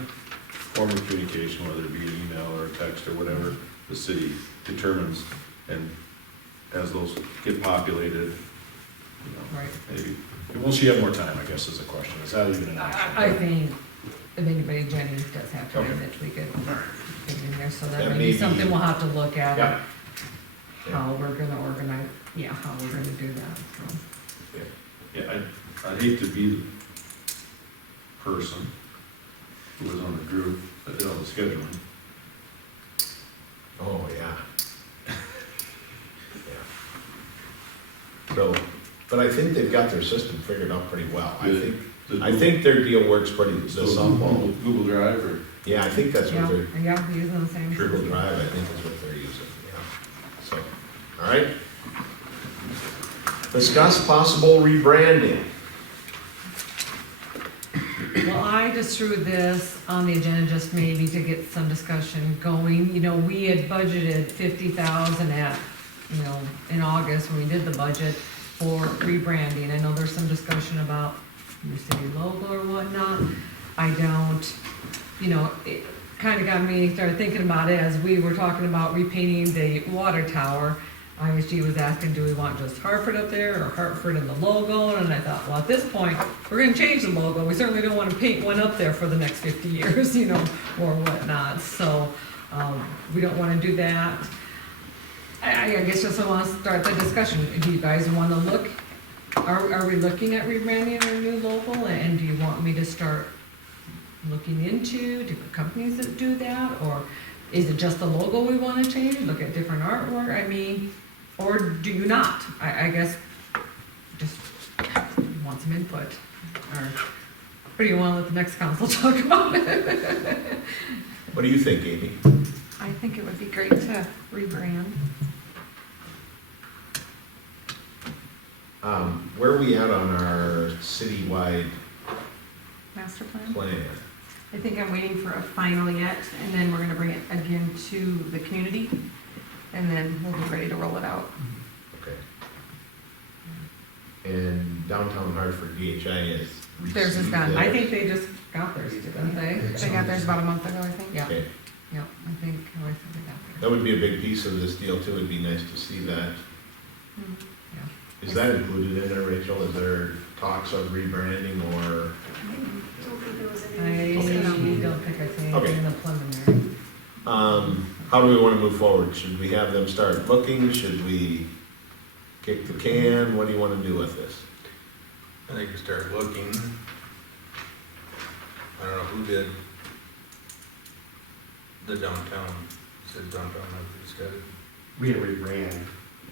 form of communication, whether it be an email or a text or whatever the city determines, and as those get populated, you know, Right. maybe, will she have more time, I guess is the question, is that even an option? I think if anybody, Jenny does have time Okay. that we could get in there, so That that may may be be- something we'll have to look at. Yeah. How we're gonna organize, how we're gonna do that, so. Yeah, I'd hate to be the person who was on the group that did all the scheduling. Oh, yeah. So, but I think they've got their system figured out pretty well. I think their deal works pretty, the softball. Google Drive or? Yeah, I think that's what they're, Yeah, we're using the same. Google Drive, I think is what they're using, yeah. So, all right. Discuss possible rebranding. Well, I just threw this on the agenda just maybe to get some discussion going. You know, we had budgeted 50,000 at, you know, in August when we did the budget for rebranding. I know there's some discussion about your city logo or whatnot. I don't, you know, it kind of got me started thinking about it as we were talking about repainting the water tower. ISG was asking, do we want just Hartford up there or Hartford in the logo? And I thought, well, at this point, we're gonna change the logo. We certainly don't wanna paint one up there for the next 50 years, you know, or whatnot. So, we don't wanna do that. I guess just I wanna start the discussion. Do you guys wanna look, are we looking at rebranding our new logo? And do you want me to start looking into different companies that do that? Or is it just the logo we wanna change? Look at different artwork? I mean, or do you not? I guess just want some input. Or what do you want to let the next council talk about it? What do you think, Amy? I think it would be great to rebrand. Where are we at on our citywide Master plan? plan? I think I'm waiting for a final yet, and then we're gonna bring it again to the community, and then we'll be ready to roll it out. Okay. And downtown Hartford, DHI is. Theirs is done. I think they just got theirs, didn't they? They got theirs about a month ago, I think. Yeah, Okay, yeah, I think they got theirs. that would be a big piece of this deal too, it'd be nice to see that. Yeah. Is that included in there, Rachel? Is there talks of rebranding or? I don't think I see Okay. anything in the preliminary. How do we want to move forward? Should we have them start looking? Should we kick the can? What do you want to do with this? I think we start looking. I don't know who did the downtown, said downtown, it's got We didn't rebrand.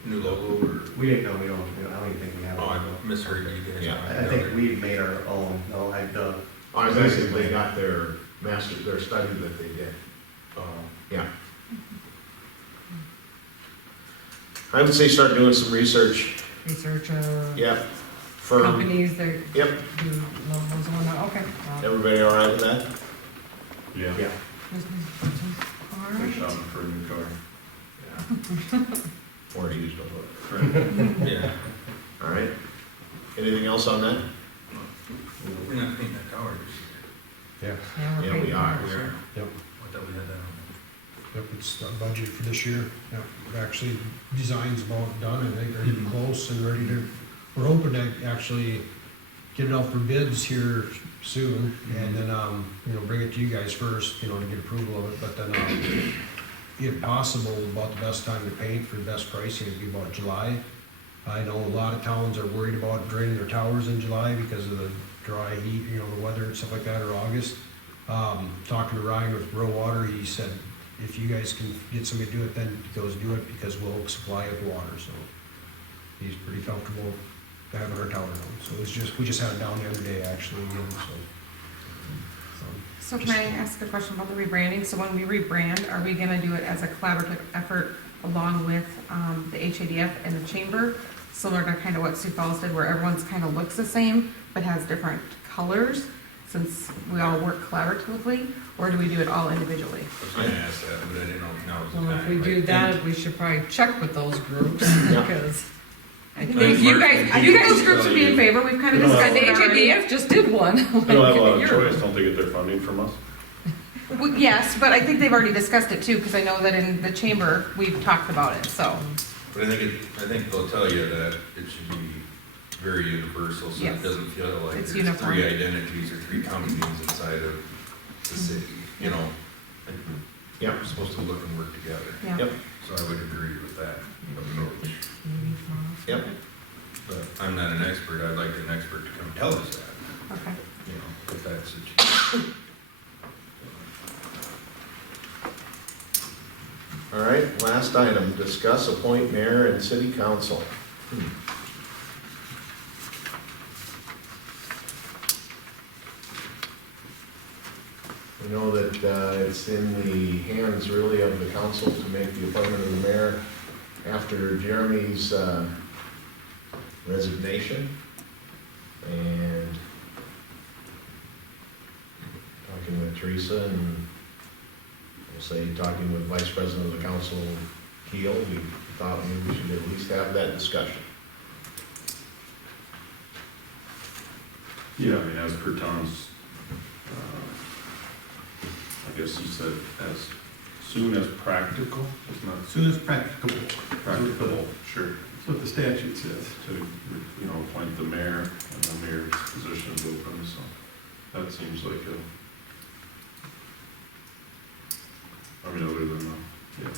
a new logo or, We didn't know, I don't even think we have. a oh, logo. I misheard you guys. Yeah. I think we made our own, no, I was asking if they got their their study that they did. Oh, Yeah. I would say start doing some research. Research, Yep. Firm. companies that Yep. do logos and whatnot, okay. Everybody all right with that? Yeah. yeah. All They're right. shopping for a new car. Or a used one. yeah. All right. Anything else on that? We're not painting that tower this year. Yeah, we're Yeah, we painting are. it, sure. I thought we had that on. Yep, it's our budget for this year. Yep, actually, design's about done, and they're getting close and ready to, we're hoping to actually get it out for bids here soon, and then, bring it to you guys first, to get approval of it, but then, if possible, about the best time to paint for the best pricing would be about July. I know a lot of towns are worried about draining their towers in July because of the dry heat, the weather and stuff like that, or August. Talking to Ryan with Rural Water, he said, if you guys can get somebody to do it, then goes do it, because we'll supply it with water, so. he's pretty comfortable having our town around. So we just had it down the other day actually, again, So can I ask a question about the rebranding? So when we rebrand, are we gonna do it as a collaborative effort along with the HADF and the chamber? Similar to kind of what Sioux Falls did, where everyone's kind of looks the same, but has different colors, since we all work collaboratively? Or do we do it all individually? I was gonna ask that, but I didn't know if now was the Well, time. if we do that, we should probably check with those groups, because I think You guys groups would be in favor, we've kind of discussed the it already. HADF just did one. They don't have a lot of choice, don't they get their funding from us? Well, yes, but I think they've already discussed it too, because I know that in the chamber, we've talked about it, so. But I think they'll tell you that it should be very universal, so Yes. it doesn't feel like It's there's uniform. 3 identities or 3 companies inside of the city, you know? Yep. We're supposed to look and work together. Yeah. Yep. So I would agree with that approach. Yep. But I'm not an expert, I'd like an expert to come tell us that, Okay. you know, if that's the case. All right, last item, discuss appoint mayor and city council. We know that it's in the hands really of the council to make the appointment of the mayor after Jeremy's resignation. And talking with Teresa and we'll say talking with Vice President of the Council, Keel, we thought maybe we should at least have that discussion. Yeah, I mean, as per Tom's, I guess he said as soon as practical, it's not As soon as practicable. practicable, sure, That's what the statute says. to, you know, appoint the mayor and the mayor's position is open, so that seems like I mean, other than, yeah.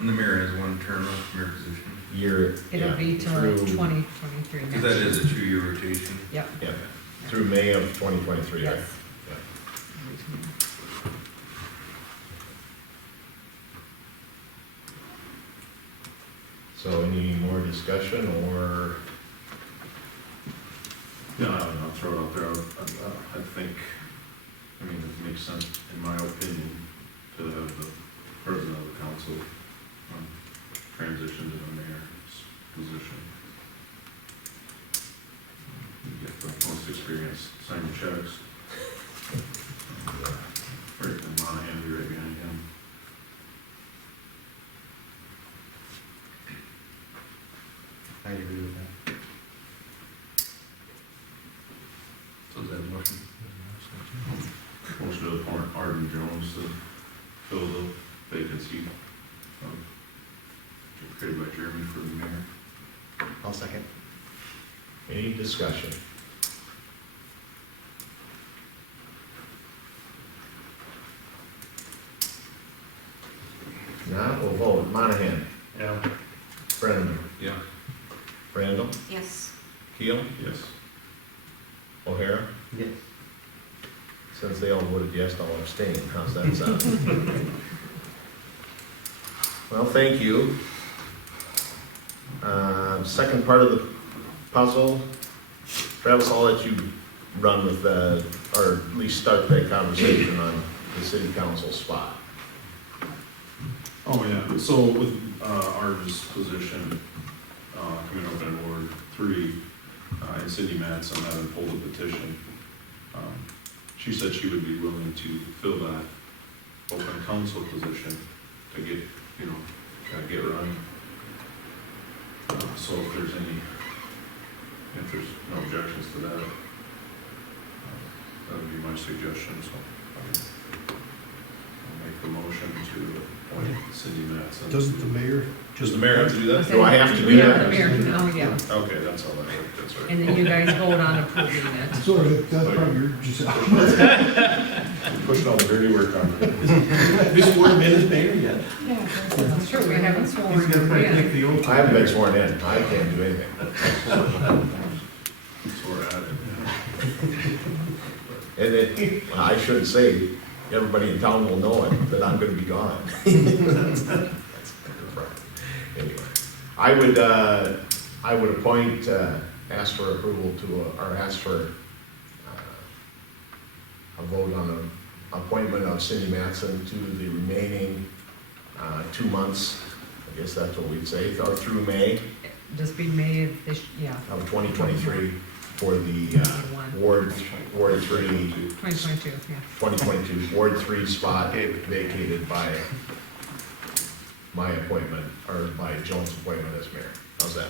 And the mayor has 1 term of mayor position. Year. it'll yeah, be till through- 2023 next That year. is a 2-year rotation. Yep. Yeah, through May of 2023, right? Yes. So any more discussion or? Yeah, I don't know, I'll throw it out there, I think, I mean, it makes sense, in my opinion, to have the president of the council transition to the mayor's position. You get the most experience signing checks. Right in Monahan, be right behind him. I agree with that. So is that a motion? Motion to appoint Arden Jones to fill the vacancy created by Jeremy for the mayor. I'll second. Any discussion? If not, we'll vote. Monahan, Yeah. Brenneman, Yeah. Randall, Yes. Keel, Yes. O'Hara. Yes. Since they all voted yes, I'll abstain. How's that sound? Well, thank you. Second part of the puzzle, Travis, I'll let you run with that, or at least start that conversation on the city council spot. Oh, yeah, so with Arden's position coming up in Ward 3, and Cindy Matson having pulled a petition, she said she would be willing to fill that open council position to get, you know, kind of get running. So if there's no objections to that, that would be my suggestion, so I'll make the motion to appoint Cindy Matson. Doesn't the mayor? Does the mayor have to do that? Do I have to do We have that? the mayor, oh, yeah, Okay, that's all that, that's right. and then you guys vote on approving it. Sorry, that's probably your, just. Pushing all the dirty work on me. This word in is mayor yet? Yeah. That's true, we haven't sworn. He's gonna probably Yeah. take the oath. I haven't been sworn in. I can't do anything. So we're at it. And it, I shouldn't say, everybody in town will know it, that I'm gonna be gone. That's right. Anyway, I would I would appoint, ask for approval to, or ask for a vote on the appointment of Cindy Mattson to the remaining 2 months, I guess that's what we'd say, or through May Just be May of this, yeah, of 2023 for the Ward 3, 2022, yeah. 2022, Ward 3 spot vacated by my appointment, or by Joan's appointment as mayor. How's that?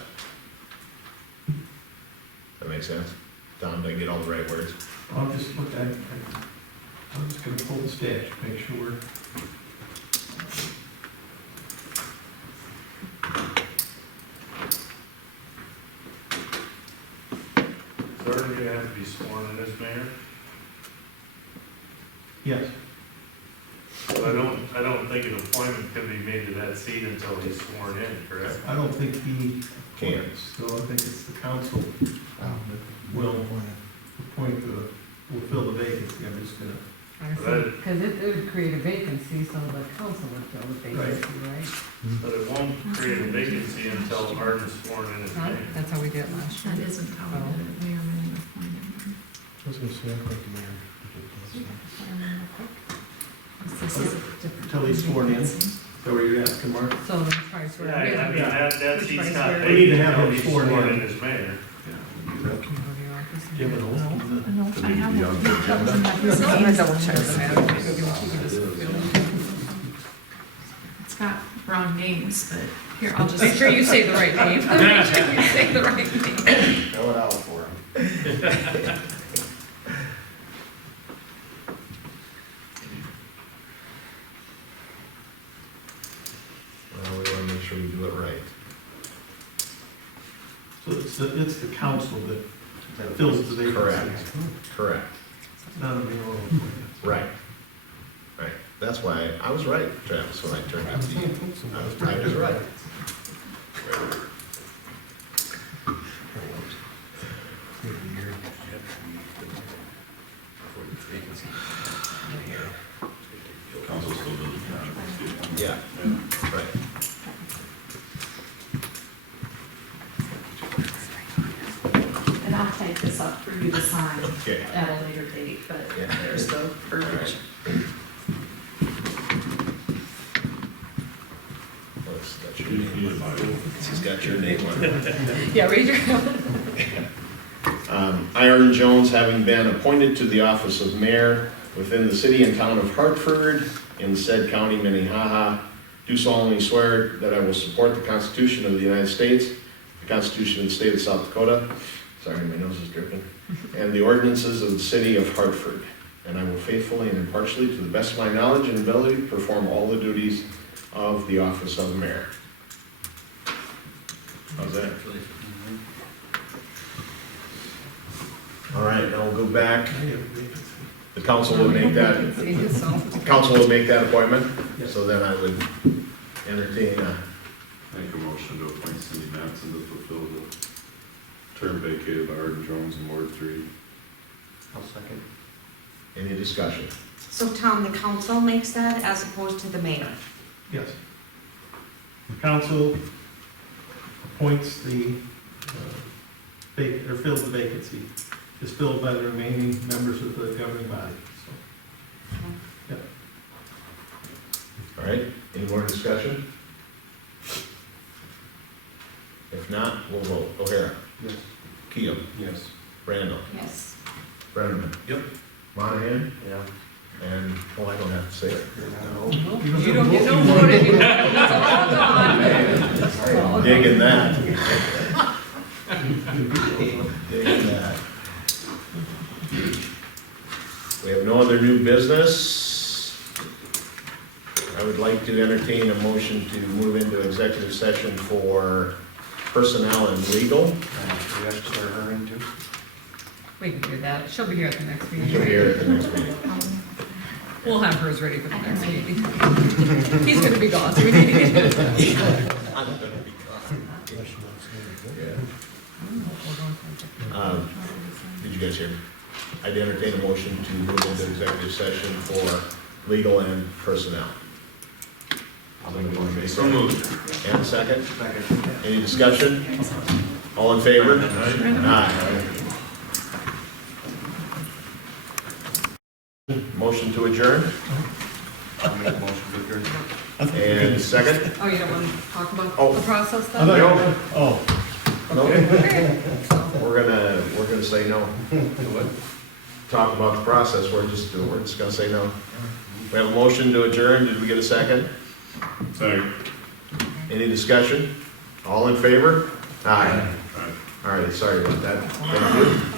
That make sense? Tom, did I get all the right words? I'll just look, I'm just gonna pull the statute, make sure we're. So are you gonna have to be sworn in as mayor? Yes. But I don't think an appointment can be made to that seat until he's sworn in, correct? I don't think he Can. so I think it's the council that will appoint will fill the vacancy. I'm just gonna. Because it would create a vacancy, so the council would fill the vacancy, right? But it won't create a vacancy until Arden's sworn in as Huh? mayor. That's how we did it last year. That isn't how we did it. Mayor Manning was appointed. I was gonna say, I think the mayor. This is different. Until he's sworn in. Is that what you're asking, Mark? So then try swear. Yeah, I mean, that seat's Which not vice They need to have until him he's sworn in. as mayor. Give it No, I have one. That doesn't have his name. It's got wrong names, but here, I'll just. Make sure you say the right name. Make sure you say the right name. Throw it out for him. Well, we want to make sure we do it right. So it's the council that fills the vacancy. Correct. Correct. It's not a mayoral appointment. Right. Right. That's why I was right, Travis, when I turned out to you. I was right. Council still does the contract. Yeah, right. And I'll type this up for you to sign Okay. at a later date, but Yeah. there's the verbiage. Well, it's got your name on it. It's got your name on it. Yeah, raise your hand. I, Arden Jones, having been appointed to the office of mayor within the city and town of Hartford in said county, Minnehaha, do solemnly swear that I will support the Constitution of the United States, the Constitution of the state of South Dakota, sorry, my nose is dripping, and the ordinances of the city of Hartford. And I will faithfully and impartially, to the best of my knowledge and ability, perform all the duties of the office of mayor. How's that? All right, now we'll go back. The council will make that, appointment. So then I would entertain Make a motion to appoint Cindy Mattson to fulfill the term vacated by Arden Jones in Ward 3. I'll second. any discussion. So Tom, the council makes that as opposed to the mayor? Yes. The council appoints the, or fills the vacancy. Is filled by the remaining members of the governing body, so. Yeah. All right, any more discussion? If not, we'll vote. O'Hara. Yes. Keel. Yes. Randall. Yes. Brenneman. Yep. Monahan. Yeah. And, oh, I don't have to say it. You don't get no vote anymore. It's all gone. Digging that. Digging that. We have no other new business. I would like to entertain a motion to move into executive session for personnel and legal. Do we have to swear her in too? We can do that. She'll be here at the next meeting. You'll hear at the next meeting. We'll have hers ready for the next meeting. He's gonna be gone, so we need to get his. I'm gonna be gone. Yeah. Did you guys hear me? I'd entertain a motion to move into executive session for legal and personnel. So moved. And a second? Second. Any discussion? All in favor? Aye. Motion to adjourn, I'll make a motion to adjourn. and second? Oh, you don't want to talk about Oh. the process I then? thought you- No. Oh, Okay. We're gonna say no. Talk about the process, we're just gonna say no. We have a motion to adjourn, did we get a second? Second. Any discussion? All in favor? Aye. All right, sorry about that. Thank you.